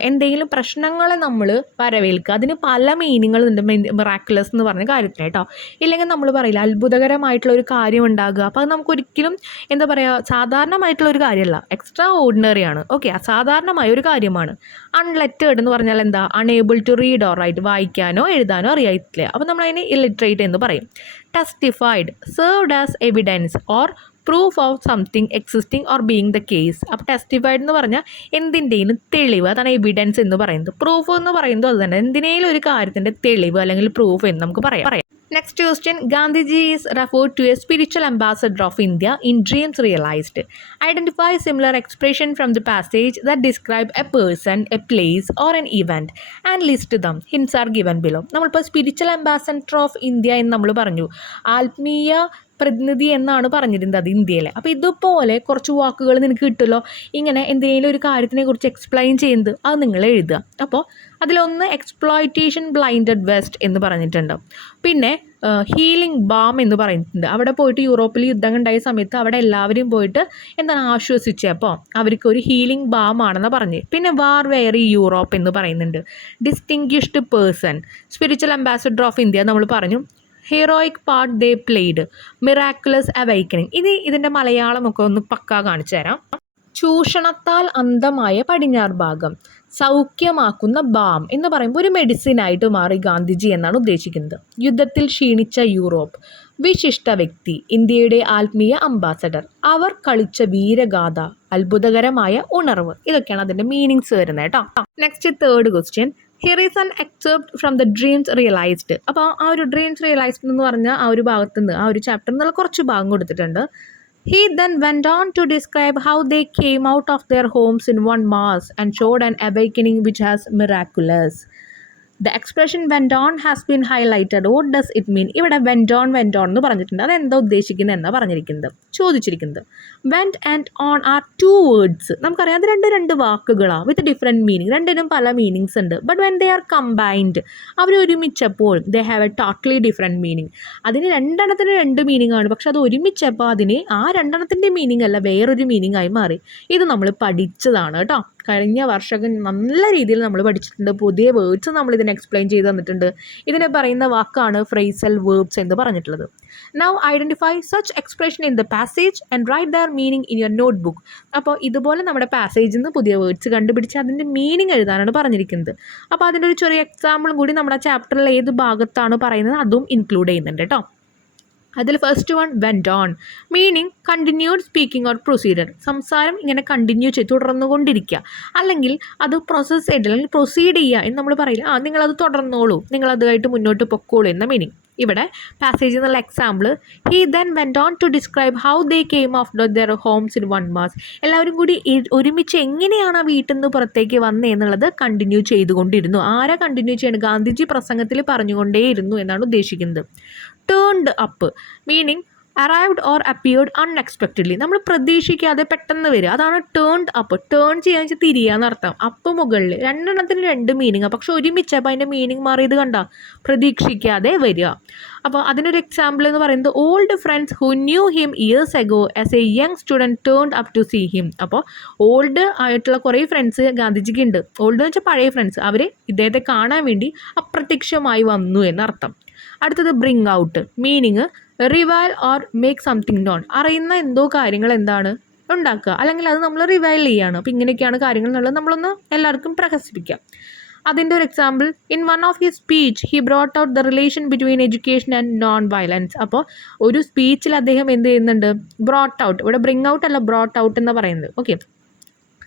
എന്തെങ്കിലും പ്രശ്നങ്ങളെ നമ്മൾ വരവേൽക്കുക. അതിന് പല മീനിങ്ങളുണ്ട് മിറാക്കുലസ് എന്ന് പറഞ്ഞ കാര്യത്തിന് കേട്ടോ. ഇല്ലെങ്കിൽ നമ്മൾ പറയില്ല അത്ഭുതകരമായിട്ടുള്ള ഒരു കാര്യം ഉണ്ടാകുക. അപ്പോൾ അത് നമുക്കൊരിക്കലും എന്താ പറയുക, സാധാരണമായിട്ടുള്ള ഒരു കാര്യമല്ല, എക്സ്ട്രാ ഓർഡിനറി ആണ്. ഓക്കെ, അസാധാരണമായ ഒരു കാര്യമാണ്. അൺലെറ്റേർഡ് എന്ന് പറഞ്ഞാൽ എന്താ, unable to read or write, വായിക്കാനോ എഴുതാനോ അറിയത്തില്ല. അപ്പോൾ നമ്മളതിനെ ഇല്ലിറ്ററേറ്റ് എന്ന് പറയും. Testified, served as evidence or proof of something existing or being the case. അപ്പോൾ ടെസ്റ്റിഫൈഡ് എന്ന് പറഞ്ഞാൽ എന്തിൻ്റെയും തെളിവ്, അതാണ് എവിഡൻസ് എന്ന് പറയുന്നത്. പ്രൂഫ് എന്ന് പറയുന്നത് അത് തന്നെ, എന്തിനേലും ഒരു കാര്യത്തിൻ്റെ തെളിവ് അല്ലെങ്കിൽ പ്രൂഫ് എന്ന് നമുക്ക് പറയാം. Next question, Gandhiji is referred to as spiritual ambassador of India in Dreams Realized. Identify similar expression from the passage that describe a person, a place or an event and list them. Hints are given below. നമ്മളിപ്പോൾ spiritual ambassador of India എന്ന് നമ്മൾ പറഞ്ഞു, ആത്മീയ പ്രതിനിധി എന്നാണ് പറഞ്ഞിരുന്നത് ഇന്ത്യയിലെ. അപ്പോൾ ഇതുപോലെ കുറച്ച് വാക്കുകൾ നിനക്ക് കിട്ടുമല്ലോ, ഇങ്ങനെ എന്തെങ്കിലും ഒരു കാര്യത്തിനെ കുറിച്ച് എക്സ്പ്ലെയിൻ ചെയ്യുന്നത്, അത് നിങ്ങൾ എഴുതുക. അപ്പോൾ അതിലൊന്ന് എക്സ്പ്ലോയിറ്റേഷൻ ബ്ലൈൻഡഡ് വെസ്റ്റ് എന്ന് പറഞ്ഞിട്ടുണ്ട്. പിന്നെ ഹീലിംഗ് ബാം എന്ന് പറയുന്നുണ്ട്. അവിടെ പോയിട്ട് യൂറോപ്പിൽ യുദ്ധം ഉണ്ടായ സമയത്ത് അവിടെ എല്ലാവരും പോയിട്ട് ആശ്വസിച്ചത്, അപ്പോൾ അവർക്കൊരു ഹീലിംഗ് ബാം ആണെന്ന് പറഞ്ഞ്. പിന്നെ വാർ വെയറി യൂറോപ്പ് എന്ന് പറയുന്നുണ്ട്. Distinguished person, spiritual ambassador of India നമ്മൾ പറഞ്ഞു. ഹീറോയിക് പാർട്ട് ദേ പ്ലേഡ്, മിറാക്കുലസ് അവൈക്കനിങ്. ഇതിൻ്റെ മലയാളമൊക്കെ ഒന്ന് പക്കാ കാണിച്ചു തരാം. ചൂഷണത്താൽ അന്ധമായ പടിഞ്ഞാറ് ഭാഗം, സൗഖ്യമാക്കുന്ന ബാം എന്ന് പറയുമ്പോൾ ഒരു മെഡിസിനായിട്ട് മാറി ഗാന്ധിജി എന്നാണ് ഉദ്ദേശിക്കുന്നത്. യുദ്ധത്തിൽ ക്ഷീണിച്ച യൂറോപ്പ്, വിശിഷ്ട വ്യക്തി, ഇന്ത്യയുടെ ആത്മീയ അംബാസഡർ, അവർ കളിച്ച വീരഗാഥ, അത്ഭുതകരമായ ഉണർവ്, ഇതൊക്കെയാണ് അതിൻ്റെ മീനിങ്സ് വരുന്നത് കേട്ടോ. Next third question, here is an except from the dreams realised. അപ്പോൾ ആ ഒരു ഡ്രീംസ് റിയലൈസ്ഡ് എന്ന് പറഞ്ഞാൽ ആ ഒരു ഭാഗത്ത് നിന്ന് ആ ഒരു ചാപ്റ്ററിൽ നിന്നുള്ള കുറച്ച് ഭാഗം കൊടുത്തിട്ടുണ്ട്. He then went on to describe how they came out of their homes in one mass and showed an awakening which was miraculous. The expression went on has been highlighted. What does it mean? ഇവിടെ went on എന്ന് പറഞ്ഞിട്ടുണ്ട്. അതെന്താ ഉദ്ദേശിക്കുന്നത് എന്നാണ് പറഞ്ഞിരിക്കുന്നത്, ചോദിച്ചിരിക്കുന്നത്. Went and on are two words. നമുക്കറിയാം അത് രണ്ട് വാക്കുകളാണ് വിത്ത് ഡിഫറെൻറ്റ് മീനിങ്. രണ്ടിനും പല മീനിങ്സ് ഉണ്ട്. But when they are combined, അവർ ഒരുമിച്ചപ്പോൾ they have a totally different meaning. അതിന് രണ്ടെണ്ണത്തിന് രണ്ട് മീനിങ് ആണ്, പക്ഷെ അത് ഒരുമിച്ചപ്പോൾ അതിന് ആ രണ്ടെണ്ണത്തിൻ്റെ മീനിങ് അല്ല വേറൊരു മീനിങ് ആയി മാറി. ഇത് നമ്മൾ പഠിച്ചതാണ് കേട്ടോ. കഴിഞ്ഞ വർഷമൊക്കെ നല്ല രീതിയിൽ നമ്മൾ പഠിച്ചിട്ടുണ്ട്. പുതിയ വേർഡ്സ് നമ്മൾ ഇതിനെ എക്സ്പ്ലെയിൻ ചെയ്ത് തന്നിട്ടുണ്ട്. ഇതിനെ പറയുന്ന വാക്കാണ് ഫ്രേസൽ വേർബ്സ് എന്ന് പറഞ്ഞിട്ടുള്ളത്. Now identify such expression in the passage and write their meaning in your notebook. അപ്പോൾ ഇതുപോലെ നമ്മുടെ പാസേജിൽ നിന്ന് പുതിയ വേർഡ്സ് കണ്ടുപിടിച്ച് അതിൻ്റെ മീനിങ് എഴുതാനാണ് പറഞ്ഞിരിക്കുന്നത്. അപ്പോൾ അതിൻ്റെ ഒരു ചെറിയ എക്സാമ്പിളും കൂടി നമ്മുടെ ചാപ്റ്ററിൽ ഏത് ഭാഗത്താണ് പറയുന്നത് അതും ഇൻക്ലൂഡ് ചെയ്യുന്നുണ്ട് കേട്ടോ. അതിൽ first one went on, meaning continued speaking or procedure. സംസാരം ഇങ്ങനെ കണ്ടിന്യൂ ചെയ്ത് തുടർന്നുകൊണ്ടിരിക്കുക, അല്ലെങ്കിൽ അത് പ്രോസസ്സ് ചെയ്ത് അല്ലെങ്കിൽ പ്രൊസീഡ് ചെയ്യുക എന്ന് നമ്മൾ പറയില്ല. നിങ്ങളത് തുടർന്നോളൂ, നിങ്ങളതുമായിട്ട് മുന്നോട്ട് പൊക്കോളൂ എന്ന മീനിങ്. ഇവിടെ പാസേജ് എന്നുള്ള example, he then went on to describe how they came of their homes in one mass. എല്ലാവരും കൂടി ഒരുമിച്ച് എങ്ങനെയാണ് ആ വീട്ടിൽ നിന്ന് പുറത്തേക്ക് വന്നത് എന്നുള്ളത് കണ്ടിന്യൂ ചെയ്തുകൊണ്ടിരുന്നു. ആരാ കണ്ടിന്യൂ ചെയ്യണം? ഗാന്ധിജി പ്രസംഗത്തിൽ പറഞ്ഞുകൊണ്ടേയിരുന്നു എന്നാണ് ഉദ്ദേശിക്കുന്നത്. Turned up, meaning arrived or appeared unexpectedly. നമ്മൾ പ്രതീക്ഷിക്കാതെ പെട്ടെന്ന് വരിക, അതാണ് ടേൺഡ് അപ്പ്. ടേൺ ചെയ്യാൻ വെച്ചാൽ തിരിയാന്ന് അർത്ഥം. അപ്പ് മുകളിൽ, രണ്ടെണ്ണത്തിന് രണ്ട് മീനിങ്, പക്ഷെ ഒരുമിച്ചപ്പോൾ അതിൻ്റെ മീനിങ് മാറിയത് കണ്ട, പ്രതീക്ഷിക്കാതെ വരിക. അപ്പോൾ അതിനൊരു എക്സാമ്പിൾ എന്ന് പറയുന്നത് old friends who knew him years ago as a young student turned up to see him. അപ്പോൾ ഓൾഡ് ആയിട്ടുള്ള കുറേ ഫ്രണ്ട്സ് ഗാന്ധിജിക്ക് ഉണ്ട്. ഓൾഡ് എന്ന് വെച്ചാൽ പഴയ ഫ്രണ്ട്സ്, അവർ ഇദ്ദേഹത്തെ കാണാൻ വേണ്ടി അപ്രത്യക്ഷമായി വന്നു എന്നർത്ഥം. അടുത്തത് bring out, meaning revile or make something non. അറിയുന്ന എന്തോ കാര്യങ്ങൾ എന്താണ് ഉണ്ടാക്കുക, അല്ലെങ്കിൽ അത് നമ്മൾ റിവൈൽ ചെയ്യുകയാണ്. അപ്പോൾ ഇങ്ങനെയൊക്കെയാണ് കാര്യങ്ങൾ എന്നുള്ളത് നമ്മളൊന്ന് എല്ലാവർക്കും പ്രഹസിപ്പിക്കാം. അതിൻ്റെ ഒരു example, in one of his speech he brought out the relation between education and non violence. അപ്പോൾ ഒരു സ്പീച്ചിൽ അദ്ദേഹം എന്ത് ചെയ്യുന്നുണ്ട്? ബ്രോട്ട് ഔട്ട്, ഇവിടെ ബ്രിങ് ഔട്ട് അല്ല ബ്രോട്ട് ഔട്ട് എന്ന് പറയുന്നത്. ഓക്കെ,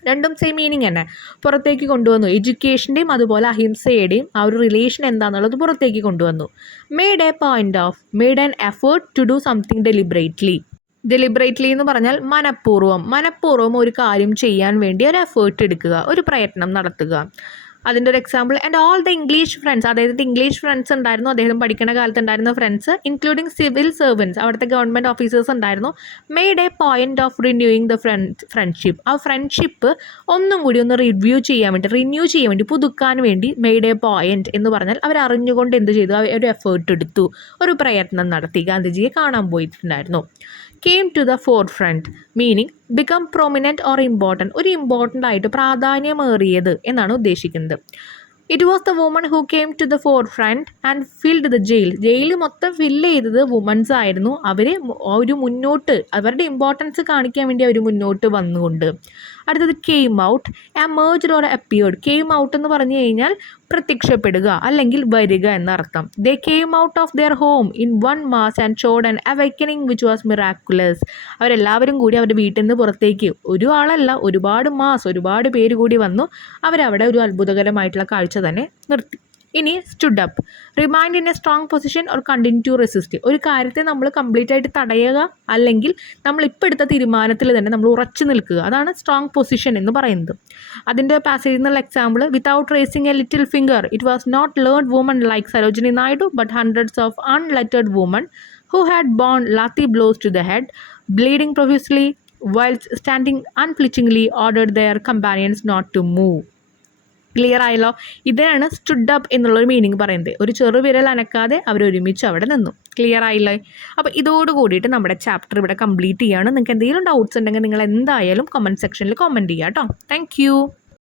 രണ്ടും സെയിം മീനിങ് തന്നെ. പുറത്തേക്ക് കൊണ്ടുവന്നു, എഡ്യൂക്കേഷൻ്റെയും അതുപോലെ അഹിംസയുടെയും ആ ഒരു റിലേഷൻ എന്താണെന്നുള്ളത് പുറത്തേക്ക് കൊണ്ടുവന്നു. Made a point of, made an effort to do something deliberately. Deliberately എന്ന് പറഞ്ഞാൽ മനഃപൂർവ്വം ഒരു കാര്യം ചെയ്യാൻ വേണ്ടി ഒരു എഫേർട്ട് എടുക്കുക, ഒരു പ്രയത്നം നടത്തുക. അതിൻ്റെ ഒരു example, and all the English friends, അതായത് ഇംഗ്ലീഷ് ഫ്രണ്ട്സ് ഉണ്ടായിരുന്നു, അദ്ദേഹം പഠിക്കുന്ന കാലത്ത് ഉണ്ടായിരുന്ന ഫ്രണ്ട്സ്, ഇൻക്ലൂഡിങ് സിവിൽ സർവൻസ്, അവിടുത്തെ ഗവൺമെൻറ് ഓഫീസേഴ്സ് ഉണ്ടായിരുന്നു. Made a point of renewing the friendship. ആ ഫ്രണ്ട്ഷിപ്പ് ഒന്നും കൂടി ഒന്ന് റിന്യൂ ചെയ്യാൻ വേണ്ടി പുതുക്കാൻ വേണ്ടി മെയ്ഡ് എ പോയിൻ്റ് എന്ന് പറഞ്ഞാൽ അവർ അറിഞ്ഞുകൊണ്ട് എന്ത് ചെയ്തു? ഒരു എഫേർട്ട് എടുത്തു, ഒരു പ്രയത്നം നടത്തി, ഗാന്ധിജിയെ കാണാൻ പോയിട്ടുണ്ടായിരുന്നു. came to the forefront, meaning become prominent or important. ഒരു ഇമ്പോർട്ടൻ്റ് ആയിട്ട് പ്രാധാന്യമേറിയത് എന്നാണ് ഉദ്ദേശിക്കുന്നത്. It was the woman who came to the forefront and filled the jail. ജയിൽ മൊത്തം ഫില്ല് ചെയ്തത് വുമൻസ് ആയിരുന്നു. അവർ ഒരു മുന്നോട്ട് അവരുടെ ഇമ്പോർട്ടൻസ് കാണിക്കാൻ വേണ്ടി അവർ മുന്നോട്ട് വന്നുകൊണ്ട്. അടുത്തത് came out, emerged or appeared. Came out എന്ന് പറഞ്ഞു കഴിഞ്ഞാൽ പ്രത്യക്ഷപ്പെടുക അല്ലെങ്കിൽ വരിക എന്നർത്ഥം. They came out of their home in one mass and showed an awakening which was miraculous. അവരെല്ലാവരും കൂടി അവരുടെ വീട്ടിൽ നിന്ന് പുറത്തേക്ക്, ഒരു ആളല്ല ഒരുപാട് പേര് കൂടി വന്നു. അവരവിടെ ഒരു അത്ഭുതകരമായിട്ടുള്ള കാഴ്ച തന്നെ നിർത്തി. ഇനി stood up, remind in a strong position or continue to resist. ഒരു കാര്യത്തെ നമ്മൾ കംപ്ലീറ്റ് ആയിട്ട് തടയുക, അല്ലെങ്കിൽ നമ്മൾ ഇപ്പോൾ എടുത്ത തീരുമാനത്തിൽ തന്നെ നമ്മൾ ഉറച്ചു നിൽക്കുക, അതാണ് സ്ട്രോങ് പൊസിഷൻ എന്ന് പറയുന്നത്. അതിൻ്റെ പാസേജിൽ നിന്നുള്ള example, without raising a little finger it was not learned women like Sarojini Naidu but hundreds of unlettered women who had borne lathi blows to the head, bleeding profusely, whilst standing unflinchingly ordered their companions not to move. Clear ആയല്ലോ? ഇതാണ് stood up എന്നുള്ളൊരു meaning പറയുന്നത്. ഒരു ചെറുവിരൽ അനക്കാതെ അവരൊരുമിച്ച് അവിടെ നിന്നു. Clear ആയില്ലേ? അപ്പോൾ ഇതോട് കൂടിയിട്ട് നമ്മുടെ ചാപ്റ്റർ ഇവിടെ കംപ്ലീറ്റ് ചെയ്യുകയാണ്. നിങ്ങൾക്ക് എന്തെങ്കിലും ഡൗട്ട്സ് ഉണ്ടെങ്കിൽ നിങ്ങൾ എന്തായാലും കമൻറ്റ് സെക്ഷനിൽ കമൻറ്റ് ചെയ്യുക കേട്ടോ. താങ്ക്